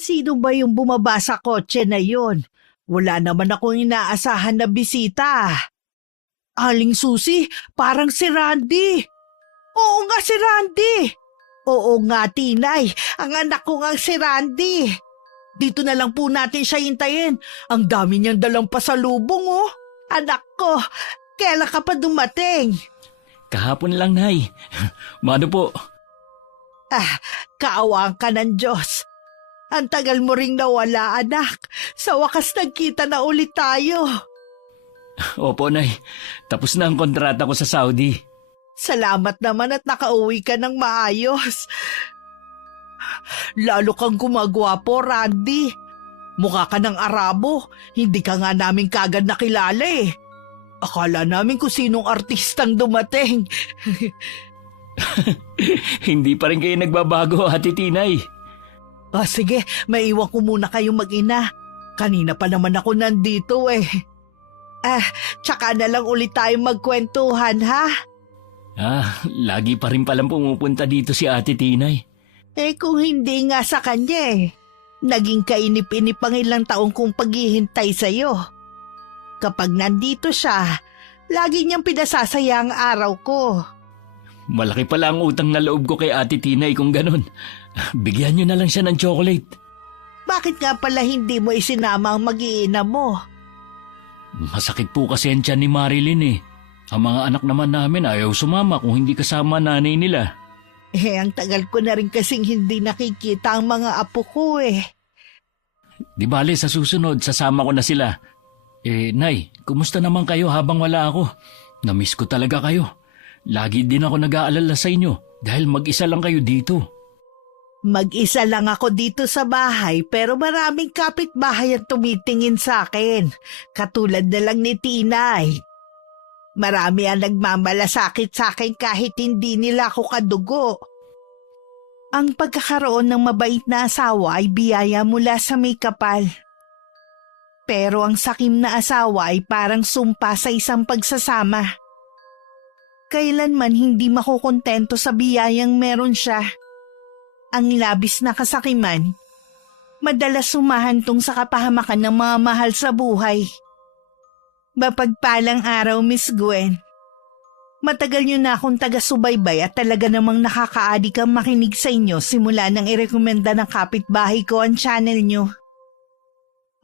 Sino ba yung bumaba sa kotse na yon? Wala naman akong inaasahan na bisita. Aling Susi, parang si Randy. Oo nga, si Randy. Oo nga, Tinay. Ang anak ko nga si Randy. Dito na lang po natin siya hintayin. Ang dami niyang dalang pasalubong, oh. Anak ko, kailan ka pa dumating? Kahapon lang, Nay. Mano po? Kaawaan ka ng Diyos. Ang tagal mo ring nawala, anak. Sa wakas nagkita na ulit tayo. Opo, Nay. Tapos na ang kontrata ko sa Saudi. Salamat naman at nakauwi ka ng maayos. Lalo kang gumagwapo, Randy. Mukha ka ng Arabo. Hindi ka nga namin kagad nakilala eh. Akala namin kung sinong artistang dumating. Hindi pa rin kayo nagbabago, Ate Tinay. Sige, maiwan ko muna kayong mag-ina. Kanina pa naman ako nandito eh. Tsaka na lang ulit tayong magkwentuhan, ha? Lagi pa rin palang pumupunta dito si Ate Tinay. Kung hindi nga sa kanya eh. Naging kainip-inip ang ilang taong kong paghihintay sa'yo. Kapag nandito siya, lagi niyang pinasasaya ang araw ko. Malaki pala ang utang na loob ko kay Ate Tinay kung ganun. Bigyan niyo na lang siya ng chocolate. Bakit nga pala hindi mo isinama ang mag-iina mo? Masakit po kasi ang tiyan ni Marilyn eh. Ang mga anak naman namin ayaw sumama kung hindi kasama nanay nila. Ang tagal ko na rin kasing hindi nakikita ang mga apo ko eh. Di bale, sa susunod, sasama ko na sila. Nay, kumusta naman kayo habang wala ako? Namiss ko talaga kayo. Lagi din ako nag-aalala sa inyo dahil mag-isa lang kayo dito. Mag-isa lang ako dito sa bahay pero maraming kapitbahay ang tumitingin sa akin. Katulad na lang ni Tinay. Marami ang nagmamalasakit sa akin kahit hindi nila ako kadugo. Ang pagkakaroon ng mabait na asawa ay biyaya mula sa may kapal. Pero ang sakim na asawa ay parang sumpa sa isang pagsasama. Kailanman hindi makukontento sa biyayang meron siya. Ang labis na kasakiman, madalas sumahantong sa kapahamakan ng mga mahal sa buhay. Mapagpalang araw, Miss Gwen. Matagal niyo na akong taga-subaybay at talaga namang nakakaadik ang makinig sa inyo simula nang irekomenda ng kapitbahay ko ang channel niyo.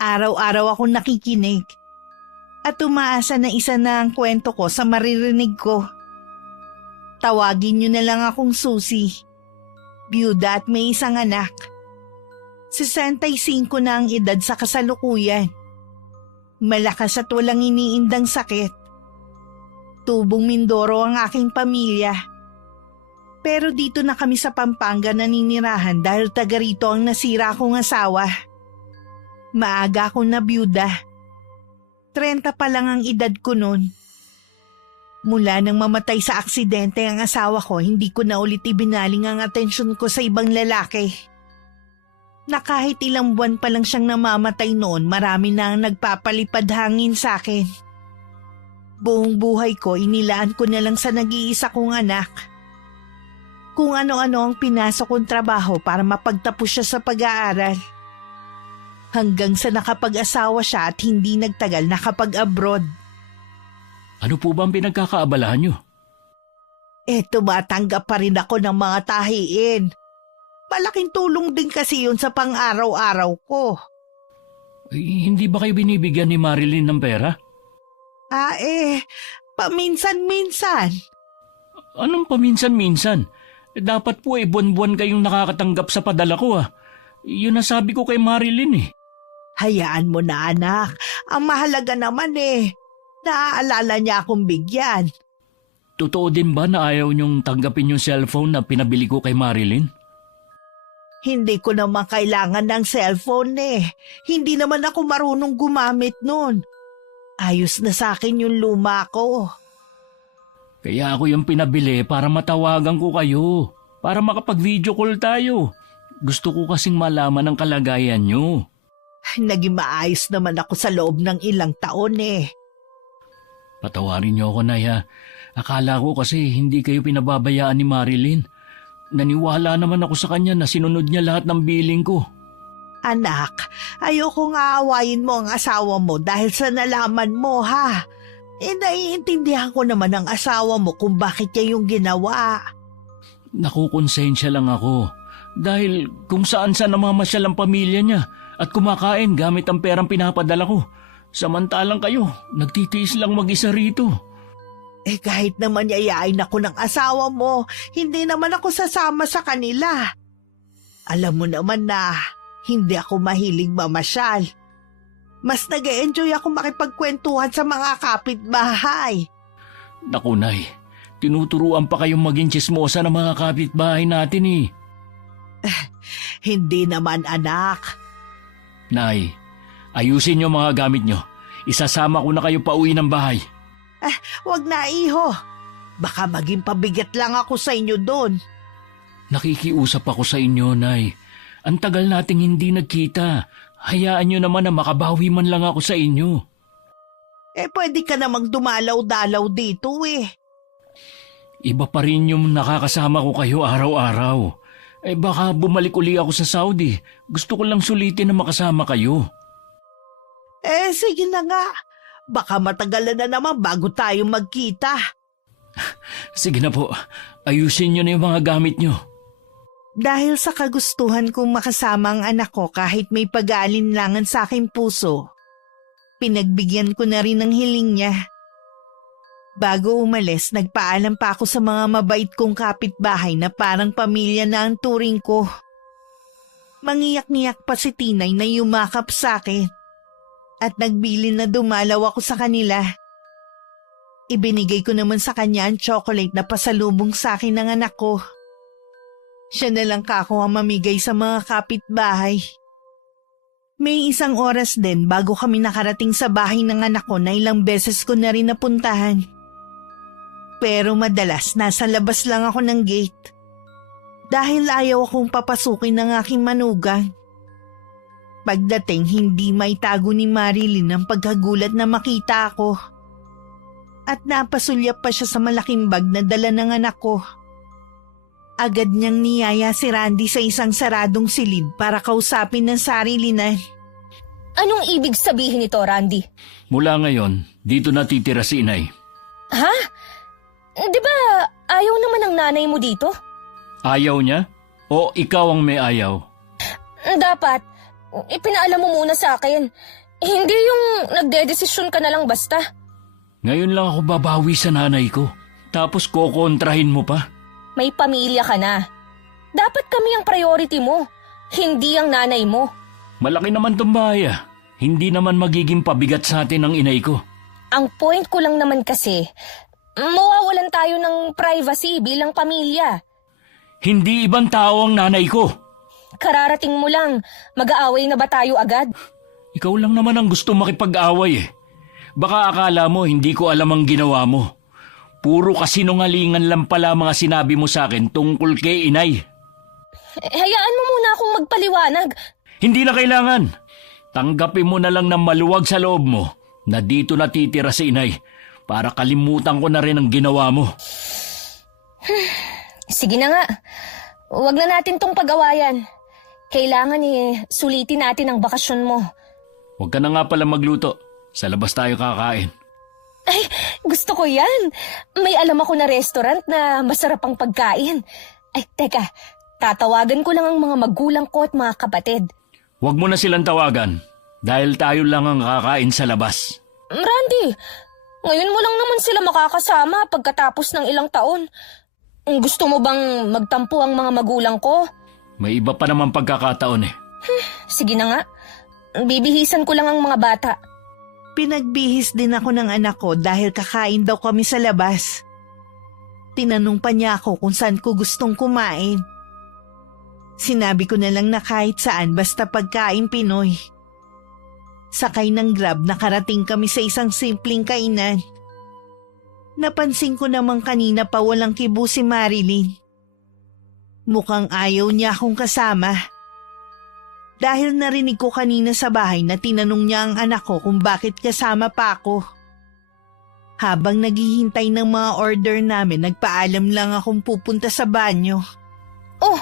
Araw-araw akong nakikinig at umaasa na isa na ang kwento ko sa maririnig ko. Tawagin niyo na lang akong Susi. Byuda at may isang anak. 65 na ang edad sa kasalukuyan. Malakas at walang iniindang sakit. Tubong Mindoro ang aking pamilya. Pero dito na kami sa Pampanga naninirahan dahil taga rito ang nasira kong asawa. Maaga akong nabyuda. 30 pa lang ang edad ko noon. Mula nang mamatay sa aksidente ang asawa ko, hindi ko na ulit ibinaling ang atensyon ko sa ibang lalaki. Na kahit ilang buwan pa lang siyang namamatay noon, marami na ang nagpapalipad hangin sa akin. Buong buhay ko, inilaan ko na lang sa nag-iisa kong anak. Kung ano-ano ang pinasok kong trabaho para mapagtapos siya sa pag-aaral. Hanggang sa nakapag-asawa siya at hindi nagtagal nakapag-abroad. Ano po ba ang pinagkakaabalahan niyo? Tumatanggap pa rin ako ng mga tahiin. Malaking tulong din kasi yun sa pang-araw-araw ko. Hindi ba kayo binibigyan ni Marilyn ng pera? Paminsan-minsan. Anong paminsan-minsan? Dapat po buwan-buwan kayong nakakatanggap sa padala ko ah. Yun ang sabi ko kay Marilyn eh. Hayaan mo na anak. Ang mahalaga naman naaalala niya akong bigyan. Totoo din ba na ayaw niyong tanggapin yung cellphone na pinabili ko kay Marilyn? Hindi ko naman kailangan ng cellphone Hindi naman ako marunong gumamit nun. Ayos na sa akin yung luma ko. Kaya ako yung pinabili para matawagan ko kayo. Para makapag-video call tayo. Gusto ko kasing malaman ang kalagayan niyo. Naging maayos naman ako sa loob ng ilang taon Patawarin niyo ako, Nay ha. Akala ko kasi hindi kayo pinababayaan ni Marilyn. Naniwala naman ako sa kanya na sinunod niya lahat ng billing ko. Anak, ayokong aawayin mo ang asawa mo dahil sa nalaman mo, ha? Naiintindihan ko naman ang asawa mo kung bakit niya yung ginawa. Nakukonsensya lang ako dahil kung saan-saan namamasyal ang pamilya niya at kumakain gamit ang perang pinapadala ko. Samantalang kayo, nagtitiis lang mag-isa rito. Kahit naman yayain ako ng asawa mo, hindi naman ako sasama sa kanila. Alam mo naman na hindi ako mahilig mamasyal. Mas nag-e-enjoy ako makipagkwentuhan sa mga kapitbahay. Naku, Nay, tinuturuan pa kayong maging tsismosa ng mga kapitbahay natin eh. Hindi naman, anak. Nay, ayusin niyo mga gamit niyo. Isasama ko na kayo pauwi ng bahay. Wag na, iho. Baka maging pabigat lang ako sa inyo doon. Nakikiusap ako sa inyo, Nay. Ang tagal nating hindi nagkita. Hayaan niyo naman na makabawi man lang ako sa inyo. Pwede ka namang dumalaw-dalaw dito eh. Iba pa rin yung nakakasama ko kayo araw-araw. Baka bumalik uli ako sa Saudi. Gusto ko lang sulitin na makasama kayo. Sige na nga. Baka matagalan na naman bago tayo magkita. Sige na po, ayusin niyo na yung mga gamit niyo. Dahil sa kagustuhan kong makasama ang anak ko kahit may pag-aalinlangan sa aking puso, pinagbigyan ko na rin ang hiling niya. Bago umalis, nagpaalam pa ako sa mga mabait kong kapitbahay na parang pamilya na ang turing ko. Mangiyak-ngiyak pa si Tinay na yumakap sa akin at nagbilin na dumalaw ako sa kanila. Ibinigay ko naman sa kanya ang chocolate na pasalubong sa akin ng anak ko. Siya na lang kako ang mamigay sa mga kapitbahay. May isang oras din bago kami nakarating sa bahay ng anak ko na ilang beses ko na rin napuntahan. Pero madalas nasa labas lang ako ng gate. Dahil ayaw akong papasukin ng aking manugang. Pagdating hindi maitago ni Marilyn ang pagkagulat na makita ako. At napasulyap pa siya sa malaking bag na dala ng anak ko. Agad niyang niyaya si Randy sa isang saradong silid para kausapin ng sarili na. Anong ibig sabihin nito, Randy? Mula ngayon, dito natitira si Inay. Ha? Di ba ayaw naman ng nanay mo dito? Ayaw niya? O ikaw ang may ayaw? Dapat, ipinaalam mo muna sa akin. Hindi yung nagdedesisyon ka na lang basta. Ngayon lang ako babawi sa nanay ko. Tapos kokontrahin mo pa? May pamilya ka na. Dapat kami ang priority mo, hindi ang nanay mo. Malaki naman tong bahay ah. Hindi naman magiging pabigat sa atin ang inay ko. Ang point ko lang naman kasi, mawawalan tayo ng privacy bilang pamilya. Hindi ibang tao ang nanay ko. Kararating mo lang, mag-aaway na ba tayo agad? Ikaw lang naman ang gusto makipag-away eh. Baka akala mo hindi ko alam ang ginawa mo. Puro kasinungalingan lang pala mga sinabi mo sa akin tungkol kay Inay. Hayaan mo muna akong magpaliwanag. Hindi na kailangan. Tanggapin mo na lang ng maluwag sa loob mo na dito natitira si Inay para kalimutan ko na rin ang ginawa mo. Sige na nga. Huwag na natin tong pag-awayan. Kailangan sulitin natin ang bakasyon mo. Huwag ka na nga pala magluto. Sa labas tayo kakain. Ay, gusto ko yan. May alam ako na restaurant na masarap ang pagkain. Ay, teka. Tatawagan ko lang ang mga magulang ko at mga kapatid. Huwag mo na silang tawagan dahil tayo lang ang kakain sa labas. Randy, ngayon mo lang naman sila makakasama pagkatapos ng ilang taon. Gusto mo bang magtampo ang mga magulang ko? May iba pa naman pagkakataon eh. Sige na nga. Bibihisan ko lang ang mga bata. Pinagbihis din ako ng anak ko dahil kakain daw kami sa labas. Tinanong pa niya ako kung saan ko gustong kumain. Sinabi ko na lang na kahit saan basta pagkain Pinoy. Sakay ng Grab nakarating kami sa isang simpleng kainan. Napansin ko namang kanina pa walang kibo si Marilyn. Mukhang ayaw niya akong kasama. Dahil narinig ko kanina sa bahay na tinanong niya ang anak ko kung bakit kasama pa ako. Habang naghihintay ng mga order namin, nagpaalam lang akong pupunta sa banyo. Oh,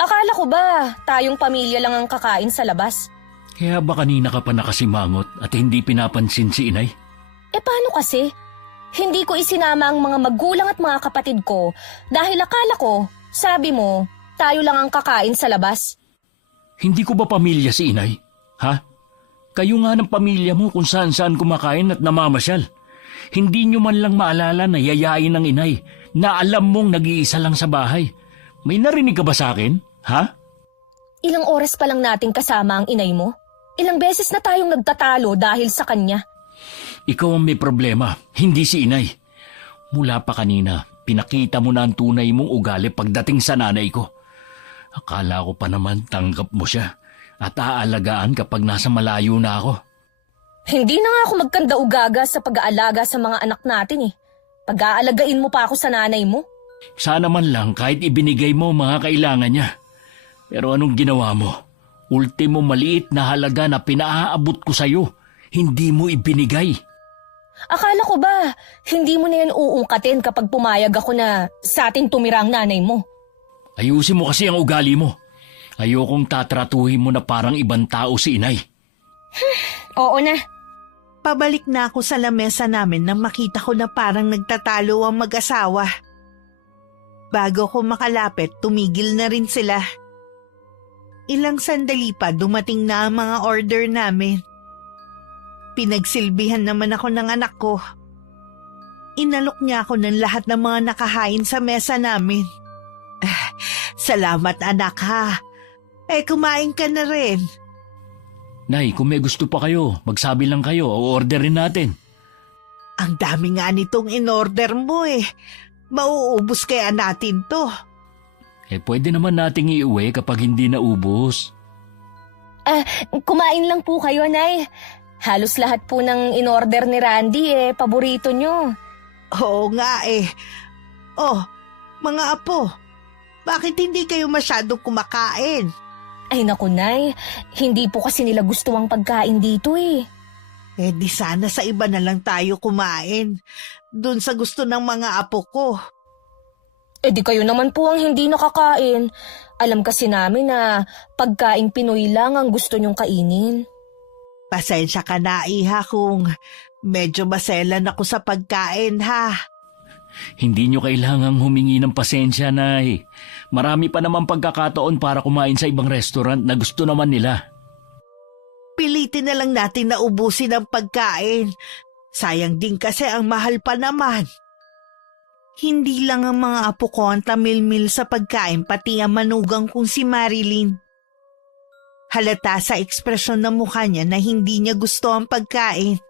Akala ko ba tayong pamilya lang ang kakain sa labas? Kaya ba kanina ka pa nakasimangot at hindi pinapansin si inay? Paano kasi? Hindi ko isinama ang mga magulang at mga kapatid ko dahil akala ko, sabi mo, tayo lang ang kakain sa labas. Hindi ko ba pamilya si inay? Ha? Kayo nga ng pamilya mo kung saan-saan kumakain at namamasyal. Hindi nyo man lang maalala na yayain ng inay na alam mong nag-iisa lang sa bahay. May narinig ka ba sa akin? Ha? Ilang oras pa lang nating kasama ang inay mo? Ilang beses na tayong nagtatalo dahil sa kanya. Ikaw ang may problema, hindi si inay. Mula pa kanina, pinakita mo na ang tunay mong ugali pagdating sa nanay ko. Akala ko pa naman tanggap mo siya at aalagaan kapag nasa malayo na ako. Hindi na nga ako magkanda-ugaga sa pag-aalaga sa mga anak natin eh. Pag-aalagain mo pa ako sa nanay mo. Sana man lang kahit ibinigay mo mga kailangan niya. Pero anong ginawa mo? Ultimo maliit na halaga na pinaaabot ko sa'yo, hindi mo ibinigay. Akala ko ba, hindi mo na yan uungkatin kapag pumayag ako na sa atin tumira ang nanay mo? Ayusin mo kasi ang ugali mo. Ayokong tatratuhin mo na parang ibang tao si inay. Oo na. Pabalik na ako sa lamesa namin nang makita ko na parang nagtatalo ang mag-asawa. Bago ko makalapit, tumigil na rin sila. Ilang sandali pa dumating na ang mga order namin. Pinagsilbihan naman ako ng anak ko. Inalok niya ako ng lahat ng mga nakahain sa mesa namin. Salamat anak ha. Kumain ka na rin. Nay, kung may gusto pa kayo, magsabi lang kayo o orderin natin. Ang dami nga nitong in-order mo eh. Mauubos kaya natin to. Pwede naman nating iuwi kapag hindi naubos. Kumain lang po kayo, Nay. Halos lahat po ng in-order ni Randy paborito nyo. Oo nga eh. Oh, mga apo, bakit hindi kayo masyadong kumakain? Ay naku, Nay. Hindi po kasi nila gusto ang pagkain dito eh. Di sana sa iba na lang tayo kumain. Doon sa gusto ng mga apo ko. Di kayo naman po ang hindi nakakain. Alam kasi namin na pagkain Pinoy lang ang gusto nyong kainin. Pasensya ka na, iha, kung medyo maselan ako sa pagkain, ha? Hindi nyo kailangang humingi ng pasensya, Nay. Marami pa naman pagkakataon para kumain sa ibang restaurant na gusto naman nila. Pilitin na lang natin na ubusin ang pagkain. Sayang din kasi ang mahal pa naman. Hindi lang ang mga apo ko ang tamilmil sa pagkain, pati ang manugang kong si Marilyn. Halata sa ekspresyon ng mukha niya na hindi niya gusto ang pagkain.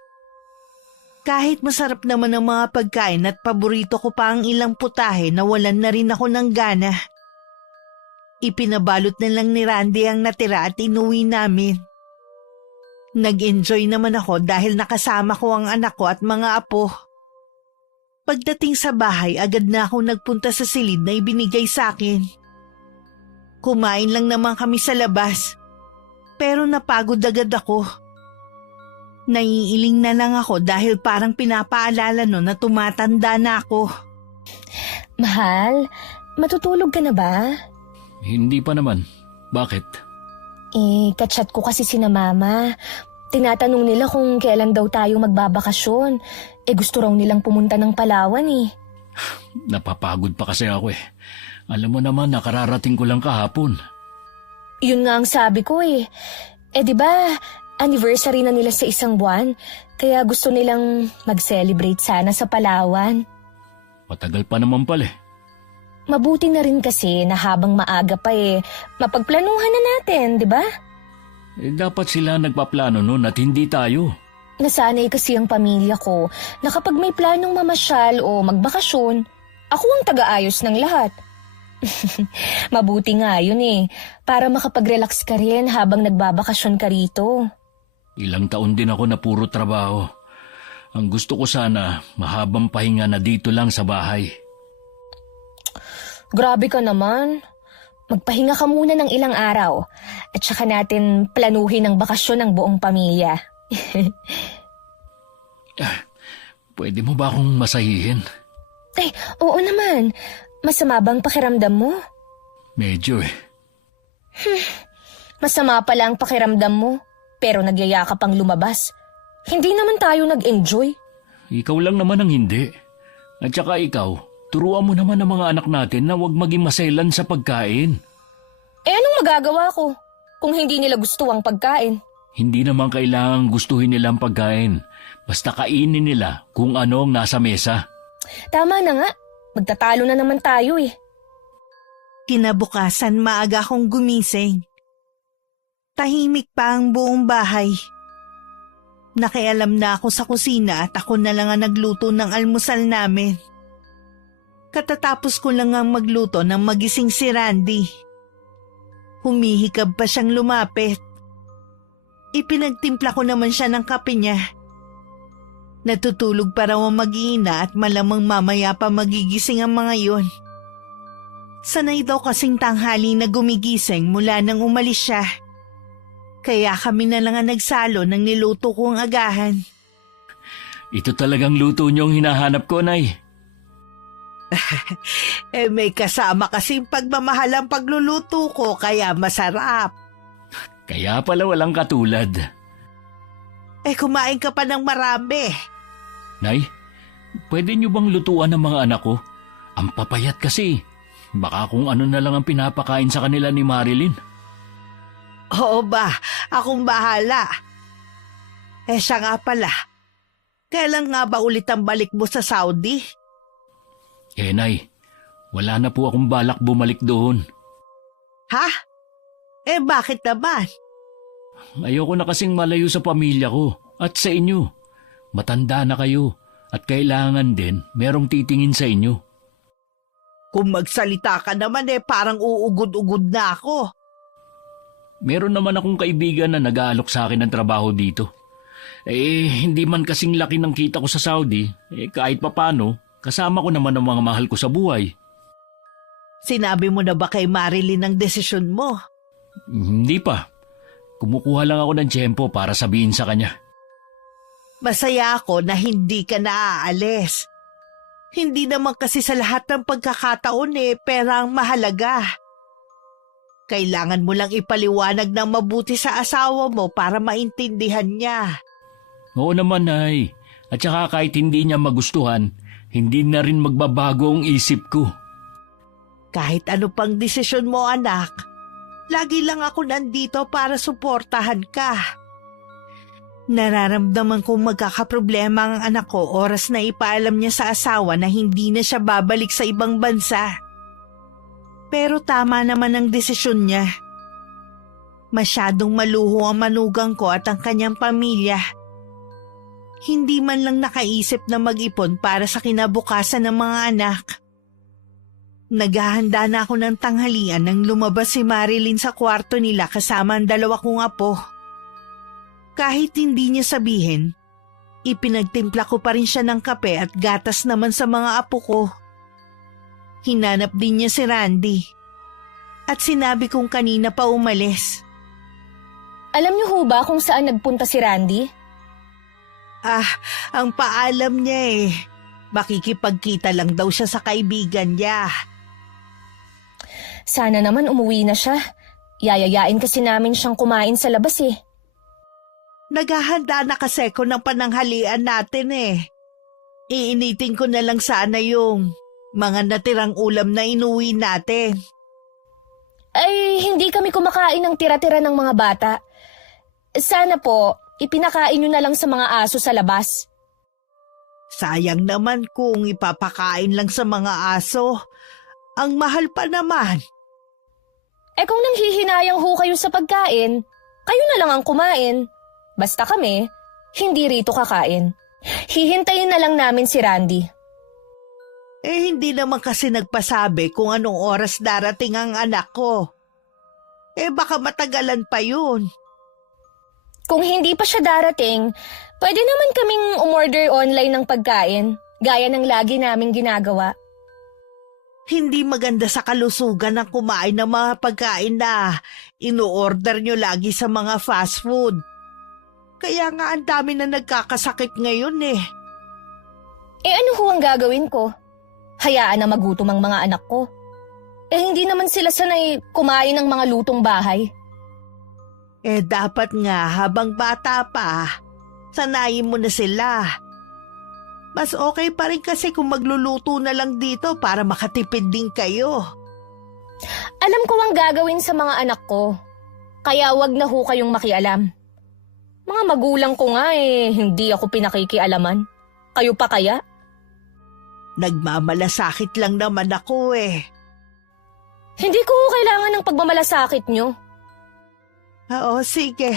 Kahit masarap naman ang mga pagkain at paborito ko pa ang ilang putahe, nawalan na rin ako ng gana. Ipinabalot na lang ni Randy ang natira at inuwi namin. Nag-enjoy naman ako dahil nakasama ko ang anak ko at mga apo. Pagdating sa bahay, agad na ako nagpunta sa silid na ibinigay sa akin. Kumain lang naman kami sa labas, pero napagod agad ako. Naiiling na lang ako dahil parang pinapaalala no na tumatanda na ako. Mahal, matutulog ka na ba? Hindi pa naman. Bakit? Kachat ko kasi sina Mama. Tinatanong nila kung kailan daw tayo magbabakasyon. Gusto raw nilang pumunta ng Palawan eh. Napapagod pa kasi ako eh. Alam mo naman, nakararating ko lang kahapon. Yun nga ang sabi ko eh. Di ba, anniversary na nila sa isang buwan. Kaya gusto nilang mag-celebrate sana sa Palawan. Matagal pa naman pala eh. Mabuti na rin kasi na habang maaga pa mapagplanuhan na natin, di ba? Dapat sila nagpaplano nun at hindi tayo. Nasanay kasi ang pamilya ko na kapag may planong mamasyal o magbakasyon, ako ang taga-ayos ng lahat. Mabuti nga yun para makapag-relax ka rin habang nagbabakasyon ka rito. Ilang taon din ako na puro trabaho. Ang gusto ko sana, mahabang pahinga na dito lang sa bahay. Grabe ka naman. Magpahinga ka muna ng ilang araw at saka natin planuhin ang bakasyon ng buong pamilya. Pwede mo ba akong masahihin? Oo naman. Masama bang pakiramdam mo? Medyo Masama pala ang pakiramdam mo, pero nagyaya ka pang lumabas. Hindi naman tayo nag-enjoy. Ikaw lang naman ang hindi. At saka ikaw, turuan mo naman ang mga anak natin na huwag maging maselan sa pagkain. Eh anong magagawa ko kung hindi nila gusto ang pagkain? Hindi naman kailangang gustuhin nila ang pagkain. Basta kainin nila kung ano ang nasa mesa. Tama na nga, magtatalo na naman tayo eh. Kinabukasan maaga akong gumising. Tahimik pa ang buong bahay. Nakialam na ako sa kusina at ako na lang ang nagluto ng almusal namin. Katatapos ko lang ang magluto nang magising si Randy. Humihikab pa siyang lumapit. Ipinagtimpla ko naman siya ng kape niya. Natutulog pa raw ang mag-iina at malamang mamaya pa magigising ang mga yon. Sanay daw kasing tanghali na gumigising mula nang umalis siya. Kaya kami na lang ang nagsalo ng niluto kong agahan. Ito talagang luto niyong hinahanap ko, Nay. May kasama kasing pagmamahal ang pagluluto ko kaya masarap. Kaya pala walang katulad. Kumain ka pa ng marami. Nay, pwede niyo bang lutuan ng mga anak ko? Ang papayat kasi. Baka kung ano na lang ang pinapakain sa kanila ni Marilyn. Oo ba? Akong bahala. Siya nga pala. Kailan nga ba ulit ang balik mo sa Saudi? Nay, wala na po akong balak bumalik doon. Ha? Bakit naman? Ayoko na kasing malayo sa pamilya ko at sa inyo. Matanda na kayo at kailangan din merong titingin sa inyo. Kung magsalita ka naman parang uugod-ugod na ako. Meron naman akong kaibigan na nag-aalok sa akin ng trabaho dito. Hindi man kasing laki ng kita ko sa Saudi, kahit papano, kasama ko naman ang mga mahal ko sa buhay. Sinabi mo na ba kay Marilyn ang desisyon mo? Hindi pa. Kumukuha lang ako ng tiyempo para sabihin sa kanya. Masaya ako na hindi ka naaalis. Hindi naman kasi sa lahat ng pagkakataon pera ang mahalaga. Kailangan mo lang ipaliwanag ng mabuti sa asawa mo para maintindihan niya. Oo naman, Nay. At saka kahit hindi niya magustuhan, hindi na rin magbabago ang isip ko. Kahit ano pang desisyon mo, anak, lagi lang ako nandito para suportahan ka. Nararamdaman kong magkakaproblema ang anak ko oras na ipaalam niya sa asawa na hindi na siya babalik sa ibang bansa. Pero tama naman ang desisyon niya. Masyadong maluho ang manugang ko at ang kanyang pamilya. Hindi man lang nakaisip na mag-ipon para sa kinabukasan ng mga anak. Naghahanda na ako ng tanghalian nang lumabas si Marilyn sa kwarto nila kasama ang dalawa kong apo. Kahit hindi niya sabihin, ipinagtimpla ko pa rin siya ng kape at gatas naman sa mga apo ko. Hinanap din niya si Randy. At sinabi kong kanina pa umalis. Alam niyo ho ba kung saan nagpunta si Randy? Ang paalam niya makikipagkita lang daw siya sa kaibigan niya. Sana naman umuwi na siya. Yayayain kasi namin siyang kumain sa labas Naghahanda na kasi ko ng pananghalian natin Iinitin ko na lang sana yung mga natirang ulam na inuwi natin. Ay, hindi kami kumakain ng tira-tira ng mga bata. Sana po, ipinakain niyo na lang sa mga aso sa labas. Sayang naman kung ipapakain lang sa mga aso. Ang mahal pa naman. Kung nanghihinayang ho kayo sa pagkain, kayo na lang ang kumain. Basta kami, hindi rito kakain. Hihintayin na lang namin si Randy. Hindi naman kasi nagpasabi kung anong oras darating ang anak ko. Baka matagalan pa yun. Kung hindi pa siya darating, pwede naman kaming umorder online ng pagkain, gaya ng lagi naming ginagawa. Hindi maganda sa kalusugan ang kumain ng mga pagkain na ino-order nyo lagi sa mga fast food. Kaya nga ang dami na nagkakasakit ngayon ano ho ang gagawin ko? Hayaan na magutom ang mga anak ko. hindi naman sila sanay kumain ng mga lutong bahay. Dapat nga habang bata pa, sanayin mo na sila. Mas okay pa rin kasi kung magluluto na lang dito para makatipid din kayo. Alam ko ang gagawin sa mga anak ko, kaya wag na ho kayong makialam. Mga magulang ko nga hindi ako pinakikialaman. Kayo pa kaya? Nagmamalasakit lang naman ako Hindi ko kailangan ng pagmamalasakit nyo. Oo, sige.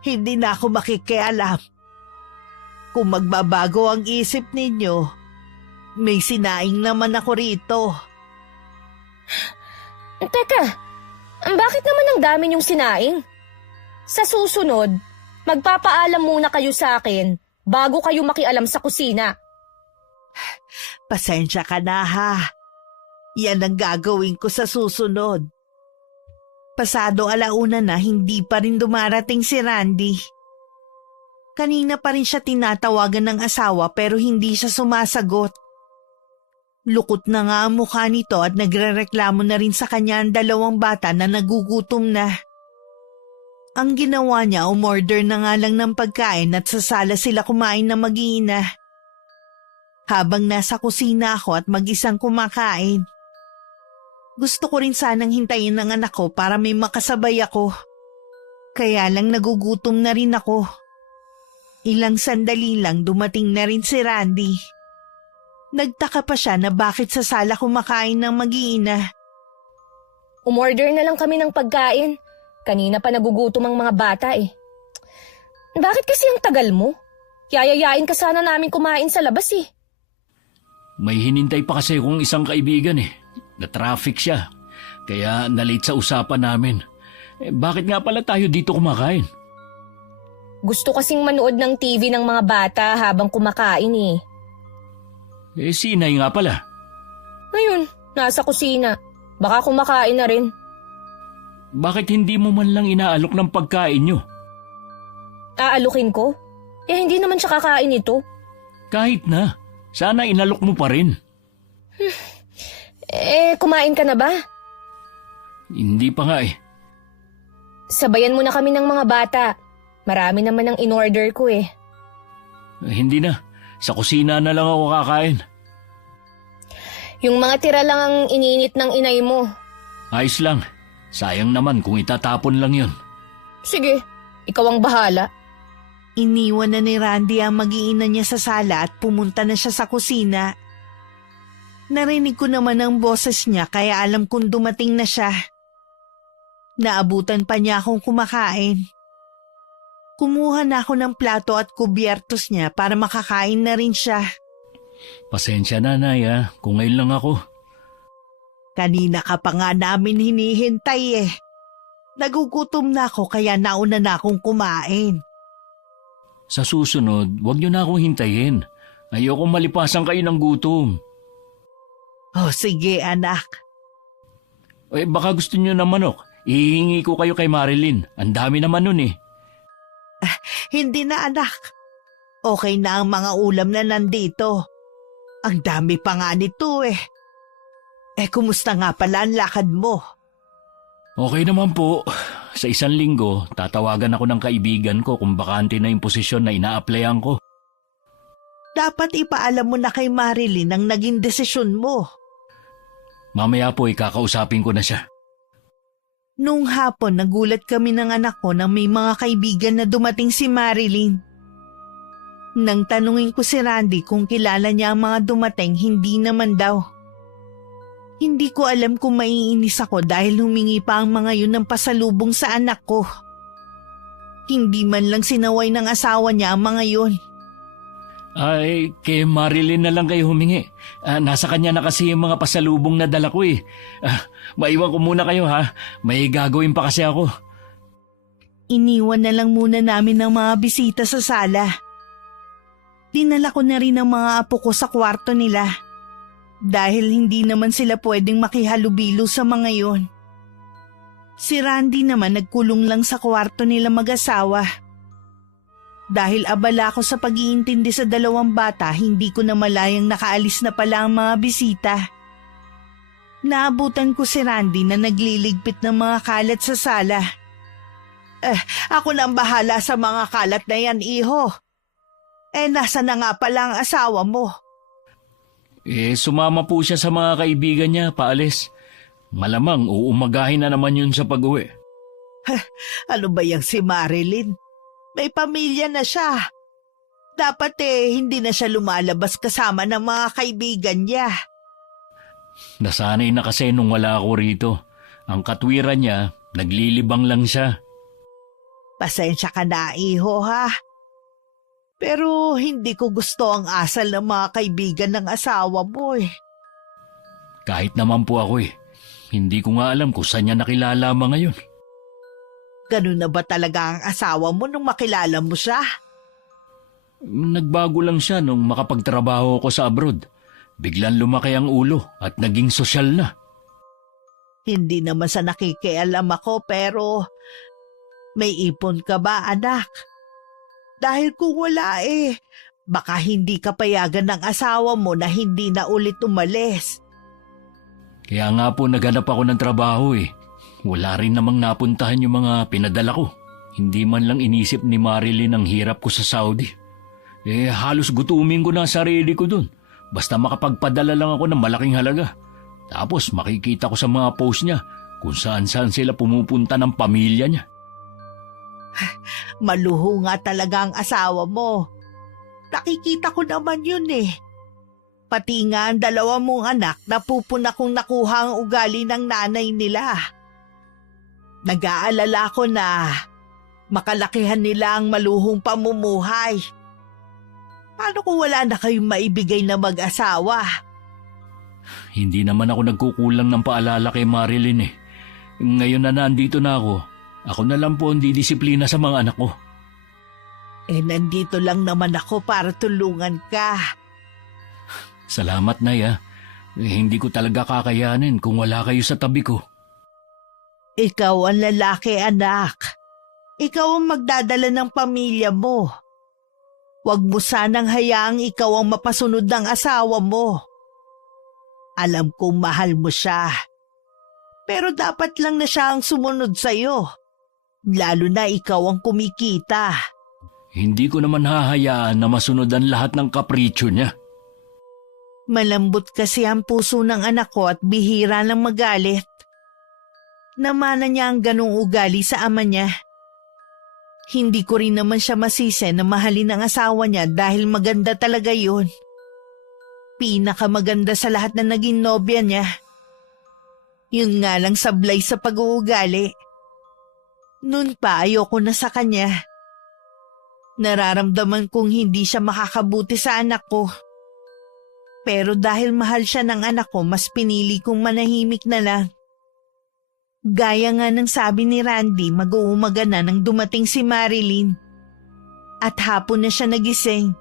Hindi na ako makikialam. Kung magbabago ang isip ninyo, may sinaing naman ako rito. Teka, bakit naman ang dami niyong sinaing? Sa susunod, magpapaalam muna kayo sa akin bago kayo makialam sa kusina. Pasensya ka na ha. Yan ang gagawin ko sa susunod. Pasado alauna na hindi pa rin dumarating si Randy. Kanina pa rin siya tinatawagan ng asawa pero hindi siya sumasagot. Lukot na nga ang mukha nito at nagrereklamo na rin sa kanya ang dalawang bata na nagugutom na. Ang ginawa niya, umorder na nga lang ng pagkain at sa sala sila kumain na mag-iina. Habang nasa kusina ako at mag-isang kumakain. Gusto ko rin sanang hintayin ng anak ko para may makasabay ako. Kaya lang nagugutom na rin ako. Ilang sandali lang dumating na rin si Randy. Nagtaka pa siya na bakit sa sala kumakain ng mag-iina. Umorder na lang kami ng pagkain. Kanina pa nagugutom ang mga bata Bakit kasi ang tagal mo? Yayayain ka sana namin kumain sa labas May hinintay pa kasi akong isang kaibigan Na-traffic siya. Kaya nalate sa usapan namin. Bakit nga pala tayo dito kumakain? Gusto kasing manood ng TV ng mga bata habang kumakain Si Inay nga pala. Ngayon, nasa kusina. Baka kumakain na rin. Bakit hindi mo man lang inaalok ng pagkain nyo? Aalukin ko? Hindi naman siya kakain ito. Kahit na. Sana inalok mo pa rin. Kumain ka na ba? Hindi pa nga Sabayan mo na kami ng mga bata. Marami naman ang in-order ko Hindi na. Sa kusina na lang ako kakain. Yung mga tira lang ang iniinit ng inay mo. Ayos lang. Sayang naman kung itatapon lang yun. Sige, ikaw ang bahala. Iniwan na ni Randy ang mag-iina niya sa sala at pumunta na siya sa kusina. Narinig ko naman ang boses niya kaya alam kong dumating na siya. Naabutan pa niya akong kumakain. Kumuha na ako ng plato at kubyertos niya para makakain na rin siya. Pasensya na, Nay, kung ngayon lang ako. Kanina ka pa nga namin hinihintay Nagugutom na ako kaya nauna na akong kumain. Sa susunod, huwag niyo na akong hintayin. Ayoko malipasan kayo ng gutom. Oh, sige anak. Baka gusto niyo ng manok. Ihingi ko kayo kay Marilyn. Ang dami naman nun Hindi na anak. Okay na ang mga ulam na nandito. Ang dami pa nga nito kumusta nga pala ang lakad mo? Okay naman po. Sa 1 linggo, tatawagan ako ng kaibigan ko kung bakante na yung posisyon na ina-applyan ko. Dapat ipaalam mo na kay Marilyn ang naging desisyon mo. Mamaya po ikakausapin ko na siya. Noong hapon, nagulat kami ng anak ko na may mga kaibigan na dumating si Marilyn. Nang tanungin ko si Randy kung kilala niya ang mga dumating, hindi naman daw. Hindi ko alam kung maiinis ako dahil humingi pa ang mga yun ng pasalubong sa anak ko. Hindi man lang sinaway ng asawa niya ang mga yun. Ay, kay Marilyn na lang kayo humingi. Nasa kanya na kasi yung mga pasalubong na dala ko maiwan ko muna kayo May gagawin pa kasi ako. Iniwan na lang muna namin ng mga bisita sa sala. Dinala ko na rin ang mga apo ko sa kwarto nila. Dahil hindi naman sila pwedeng makihalubilo sa mga yon. Si Randy naman nagkulong lang sa kwarto nila mag-asawa. Dahil abala ako sa pag-iintindi sa dalawang bata, hindi ko na malayang nakaalis na pala ang mga bisita. Naabutan ko si Randy na nagliligpit ng mga kalat sa sala. Ako na ang bahala sa mga kalat na yan, iho. Nasa na nga pala ang asawa mo? Sumama po siya sa mga kaibigan niya, paalis. Malamang uumagahin na naman yun sa pag-uwi. Ano ba yang si Marilyn? May pamilya na siya. Dapat hindi na siya lumalabas kasama ng mga kaibigan niya. Nasanay na kasi nung wala ako rito. Ang katwiran niya, naglilibang lang siya. Pasensya ka na, iho, ha? Pero hindi ko gusto ang asal ng mga kaibigan ng asawa mo eh. Kahit naman po ako Hindi ko nga alam kung saan niya nakilala mga ngayon. Ganun na ba talaga ang asawa mo nung makilala mo siya? Nagbago lang siya nung makapagtrabaho ko sa abroad. Biglang lumaki ang ulo at naging sosyal na. Hindi naman sa nakikialam ako pero may ipon ka ba, anak? Dahil kung wala baka hindi ka payagan ng asawa mo na hindi na ulit umalis. Kaya nga po naghanap ako ng trabaho Wala rin namang napuntahan yung mga pinadala ko. Hindi man lang inisip ni Marilyn ang hirap ko sa Saudi. Halos gutumin ko na ang sarili ko dun. Basta makapagpadala lang ako ng malaking halaga. Tapos makikita ko sa mga post niya kung saan-saan sila pumupunta ng pamilya niya. Maluho nga talaga ang asawa mo. Nakikita ko naman yun Pati nga ang dalawa mong anak napupuna kong nakuha ang ugali ng nanay nila. Nag-aalala ko na makalakihan nila ang maluhong pamumuhay. Paano kung wala na kayong maibigay na mag-asawa? Hindi naman ako nagkukulang ng paalala kay Marilyn Ngayon na nandito na ako na lang po ang didisiplina sa mga anak ko. Nandito lang naman ako para tulungan ka. Salamat, Nay. Hindi ko talaga kakayanin kung wala kayo sa tabi ko. Ikaw ang lalaki, anak. Ikaw ang magdadala ng pamilya mo. Huwag mo sanang hayaang ikaw ang mapasunod ng asawa mo. Alam kong mahal mo siya. Pero dapat lang na siya ang sumunod sa'yo. Lalo na ikaw ang kumikita. Hindi ko naman hahayaan na masunod ang lahat ng kapritsyo niya. Malambot kasi ang puso ng anak ko at bihira lang magalit. Namana niya ang ganong ugali sa ama niya. Hindi ko rin naman siya masisi na mahalin ang asawa niya dahil maganda talaga yun. Pinakamaganda sa lahat na naging nobya niya. Yun nga lang sablay sa pag-uugali. Noon pa ayoko na sa kanya. Nararamdaman kong hindi siya makakabuti sa anak ko. Pero dahil mahal siya ng anak ko, mas pinili kong manahimik na lang. Gaya nga ng sabi ni Randy, mag-uumaga na nang dumating si Marilyn. At hapon na siya nagising.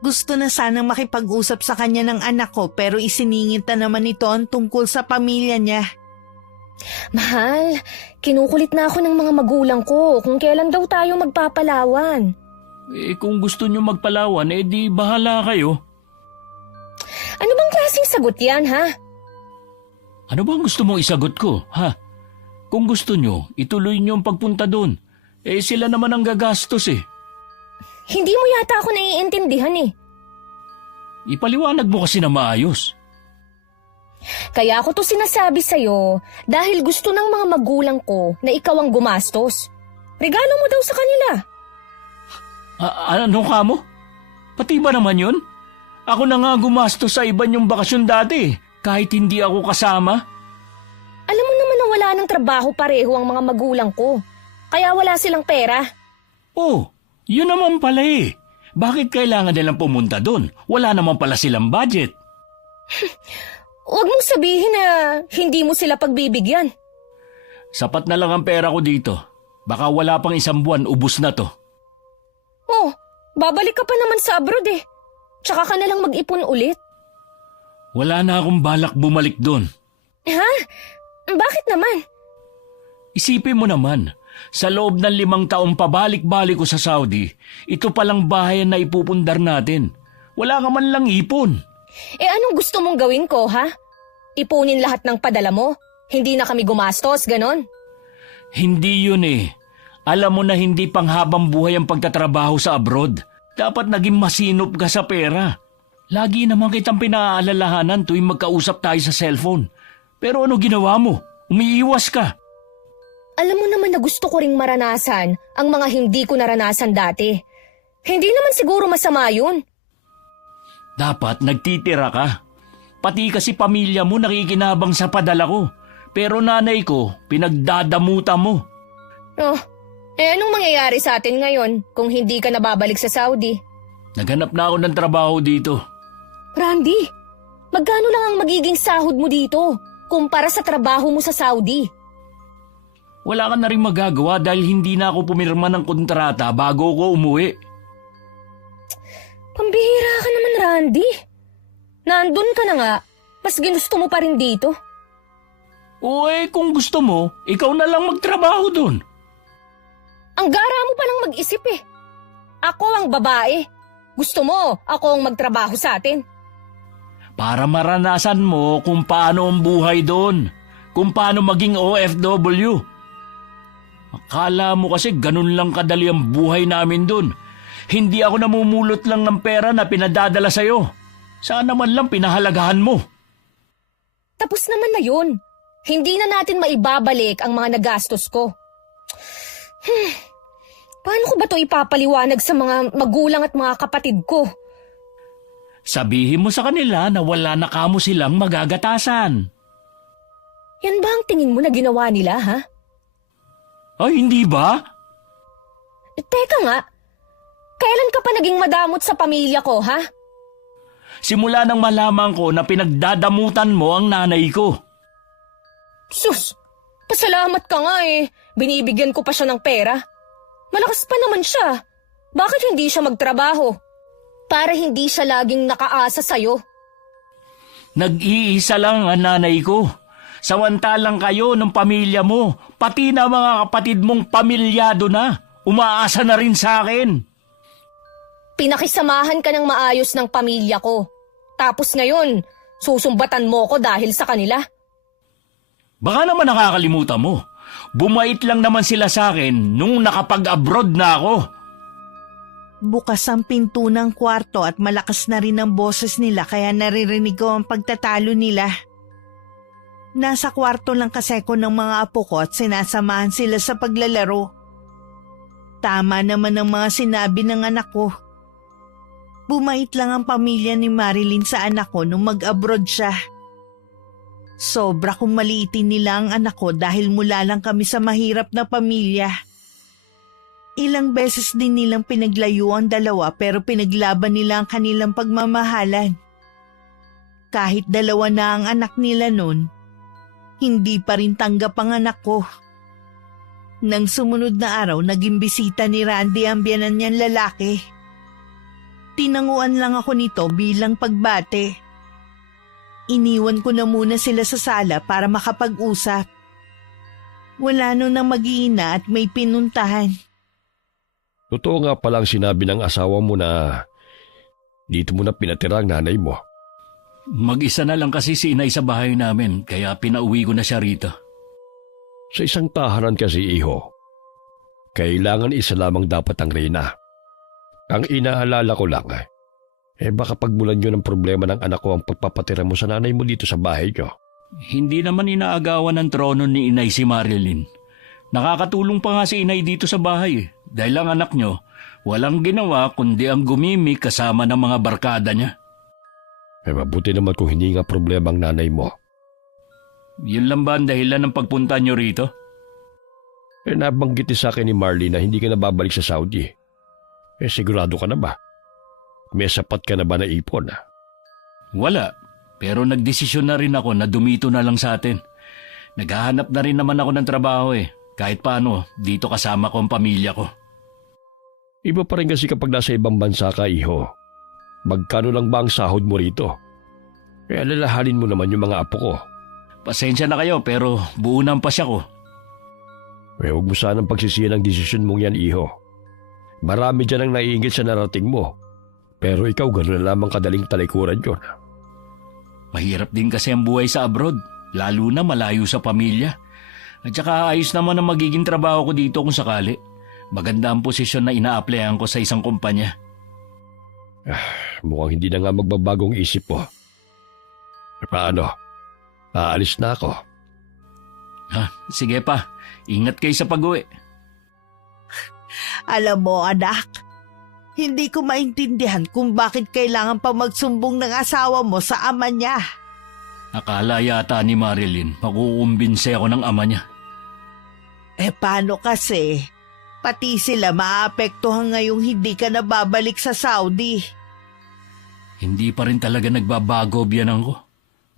Gusto na sanang makipag-usap sa kanya ng anak ko pero isiningit na naman ito ang tungkol sa pamilya niya. Mahal, kinukulit na ako ng mga magulang ko kung kailan daw tayo magpapalawan. Kung gusto niyo magpalawan, di bahala kayo. Ano bang klaseng sagot yan, ha? Ano bang gusto mong isagot ko, ha? Kung gusto nyo, ituloy nyo ang pagpunta doon. Sila naman ang gagastos Hindi mo yata ako naiintindihan Ipaliwanag mo kasi na maayos. Kaya ako to sinasabi sa'yo dahil gusto ng mga magulang ko na ikaw ang gumastos. Regalo mo daw sa kanila. Ano ka mo? Pati ba naman yun? Ako na nga gumastos sa iba niyong bakasyon dati, kahit hindi ako kasama. Alam mo naman na wala ng trabaho pareho ang mga magulang ko, kaya wala silang pera. Oh, yun naman pala Bakit kailangan nilang pumunta doon? Wala naman pala silang budget. Huwag mong sabihin na hindi mo sila pagbibigyan. Sapat na lang ang pera ko dito. Baka wala pang 1 buwan, ubus na to. Oh, babalik ka pa naman sa abroad Tsaka ka na lang mag-ipon ulit. Wala na akong balak bumalik doon. Ha? Bakit naman? Isipin mo naman, sa loob ng 5 taong pabalik-balik ko sa Saudi, ito palang bahayan na ipupundar natin. Wala ka man lang ipon. Anong gusto mong gawin ko, ha? Ipunin lahat ng padala mo? Hindi na kami gumastos, ganon? Hindi yun eh. Alam mo na hindi panghabang buhay ang pagtatrabaho sa abroad. Dapat naging masinop ka sa pera. Lagi naman kitang pinaalalahanan tuwing magkausap tayo sa cellphone. Pero ano ginawa mo? Umiiwas ka. Alam mo naman na gusto ko ring maranasan ang mga hindi ko naranasan dati. Hindi naman siguro masama yun. Dapat nagtitira ka. Pati kasi pamilya mo nakikinabang sa padala ko. Pero nanay ko, pinagdadamutan mo. Oh, anong mangyayari sa atin ngayon kung hindi ka nababalik sa Saudi? Naghanap na ako ng trabaho dito. Randy, magkano lang ang magiging sahod mo dito kumpara sa trabaho mo sa Saudi? Wala ka na rin magagawa dahil hindi na ako pumirma ng kontrata bago ko umuwi. Pambihira ka naman, Randy. Nandun ka na nga, mas ginusto mo pa rin dito. Kung gusto mo, ikaw na lang magtrabaho doon. Ang gara mo palang mag-isip eh. Ako ang babae. Gusto mo, ako ang magtrabaho sa atin. Para maranasan mo kung paano ang buhay doon. Kung paano maging OFW. Akala mo kasi ganun lang kadali ang buhay namin doon. Hindi ako namumulot lang ng pera na pinadadala sa'yo. Sana man lang pinahalagahan mo. Tapos naman na yun. Hindi na natin maibabalik ang mga nagastos ko. Paano ko ba ito ipapaliwanag sa mga magulang at mga kapatid ko? Sabihin mo sa kanila na wala na kamo silang magagatasan. Yan ba ang tingin mo na ginawa nila, ha? Ay, hindi ba? Teka nga, kailan ka pa naging madamot sa pamilya ko, ha? Simula nang malaman ko na pinagdadamutan mo ang nanay ko. Sus, pasalamat ka nga eh. Binibigyan ko pa siya ng pera. Malakas pa naman siya. Bakit hindi siya magtrabaho? Para hindi siya laging nakaasa sa'yo. Nag-iisa lang ang nanay ko. Samantalang kayo ng pamilya mo, pati na mga kapatid mong pamilyado na, umaasa na rin sa akin. Pinakisamahan ka ng maayos ng pamilya ko. Tapos ngayon, susumbatan mo ko dahil sa kanila. Baka naman nakakalimutan mo. Bumait lang naman sila sa akin nung nakapag-abroad na ako. Bukas ang pinto ng kwarto at malakas na rin ang boses nila kaya naririnig ko ang pagtatalo nila. Nasa kwarto lang kasi ko ng mga apo ko at sinasamahan sila sa paglalaro. Tama naman ang mga sinabi ng anak ko. Bumait lang ang pamilya ni Marilyn sa anak ko nung mag-abroad siya. Sobra kong maliitin nila ang anak ko dahil mula lang kami sa mahirap na pamilya. Ilang beses din nilang pinaglayo ang dalawa pero pinaglaban nila ang kanilang pagmamahalan. Kahit dalawa na ang anak nila nun, hindi pa rin tanggap ang anak ko. Nang sumunod na araw, naging bisita ni Randy ang biyanan niyang lalaki. Tinanguan lang ako nito bilang pagbate. Iniwan ko na muna sila sa sala para makapag-usap. Wala nun ang mag-iina at may pinuntahan. Totoo nga palang sinabi ng asawa mo na dito mo na pinatira ang nanay mo. Mag-isa na lang kasi si inay sa bahay namin kaya pinauwi ko na siya rito. Sa isang tahanan kasi, iho, kailangan isa lamang dapat ang reyna. Ang inaalala ko lang, baka pagmulan nyo ng problema ng anak ko ang pagpapatira mo sa nanay mo dito sa bahay nyo. Hindi naman inaagawan ng trono ni inay si Marilyn. Nakakatulong pa nga si inay dito sa bahay dahil ang anak nyo walang ginawa kundi ang gumimik kasama ng mga barkada niya. Mabuti naman kung hindi nga problema ang nanay mo. Yun lang ba ang dahilan ng pagpunta nyo rito? Nabanggit sa akin ni Marley na hindi ka na babalik sa Saudi. Sigurado ka na ba? May sapat ka na ba na ipon? Wala, pero nagdesisyon na rin ako na dumito na lang sa atin. Naghahanap na rin naman ako ng trabaho kahit paano dito kasama ko ang pamilya ko. Iba pa rin kasi kapag nasa ibang bansa ka, iho. Magkano lang ba ang sahod mo rito? Alalahanin mo naman yung mga apo ko. Pasensya na kayo pero buo ng pasya ko. Huwag mo sanang pagsisiyan ang desisyon mong yan, iho. Marami dyan ang naiingit sa narating mo. Pero ikaw gano'n na lamang kadaling talikuran yun. Mahirap din kasi ang buhay sa abroad, lalo na malayo sa pamilya. At saka ayos naman ang magiging trabaho ko dito kung sakali. Maganda ang posisyon na ina-applyan ko sa isang kumpanya. Mukhang hindi na nga magbabagong isip mo. Paano? Aalis na ako. Sige pa, ingat kayo sa pag-uwi. Alam mo, anak, hindi ko maintindihan kung bakit kailangan pa magsumbong ng asawa mo sa ama niya. Akala yata ni Marilyn makukumbinse ako ng ama niya. Paano kasi? Pati sila maapektuhan ngayong hindi ka na babalik sa Saudi. Hindi pa rin talaga nagbabago biyanan ko.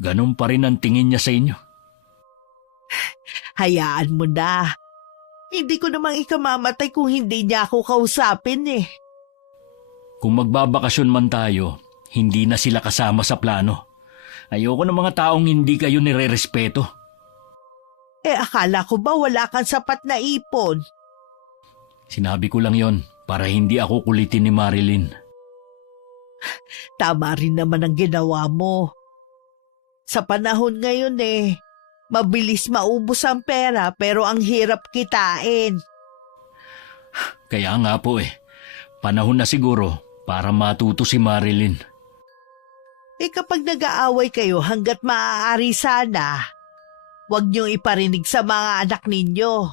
Ganun pa rin ang tingin niya sa inyo. Hayaan mo na. Hindi ko namang ikamamatay kung hindi niya ako kausapin eh. Kung magbabakasyon man tayo, hindi na sila kasama sa plano. Ayoko ng mga taong hindi kayo nire-respeto. Akala ko ba wala kang sapat na ipon? Sinabi ko lang yon para hindi ako kulitin ni Marilyn. Tama rin naman ang ginawa mo. Sa panahon ngayon mabilis maubos ang pera pero ang hirap kitain. Kaya nga po panahon na siguro para matuto si Marilyn. Kapag nag-aaway kayo hanggat maaari sana, huwag niyong iparinig sa mga anak ninyo.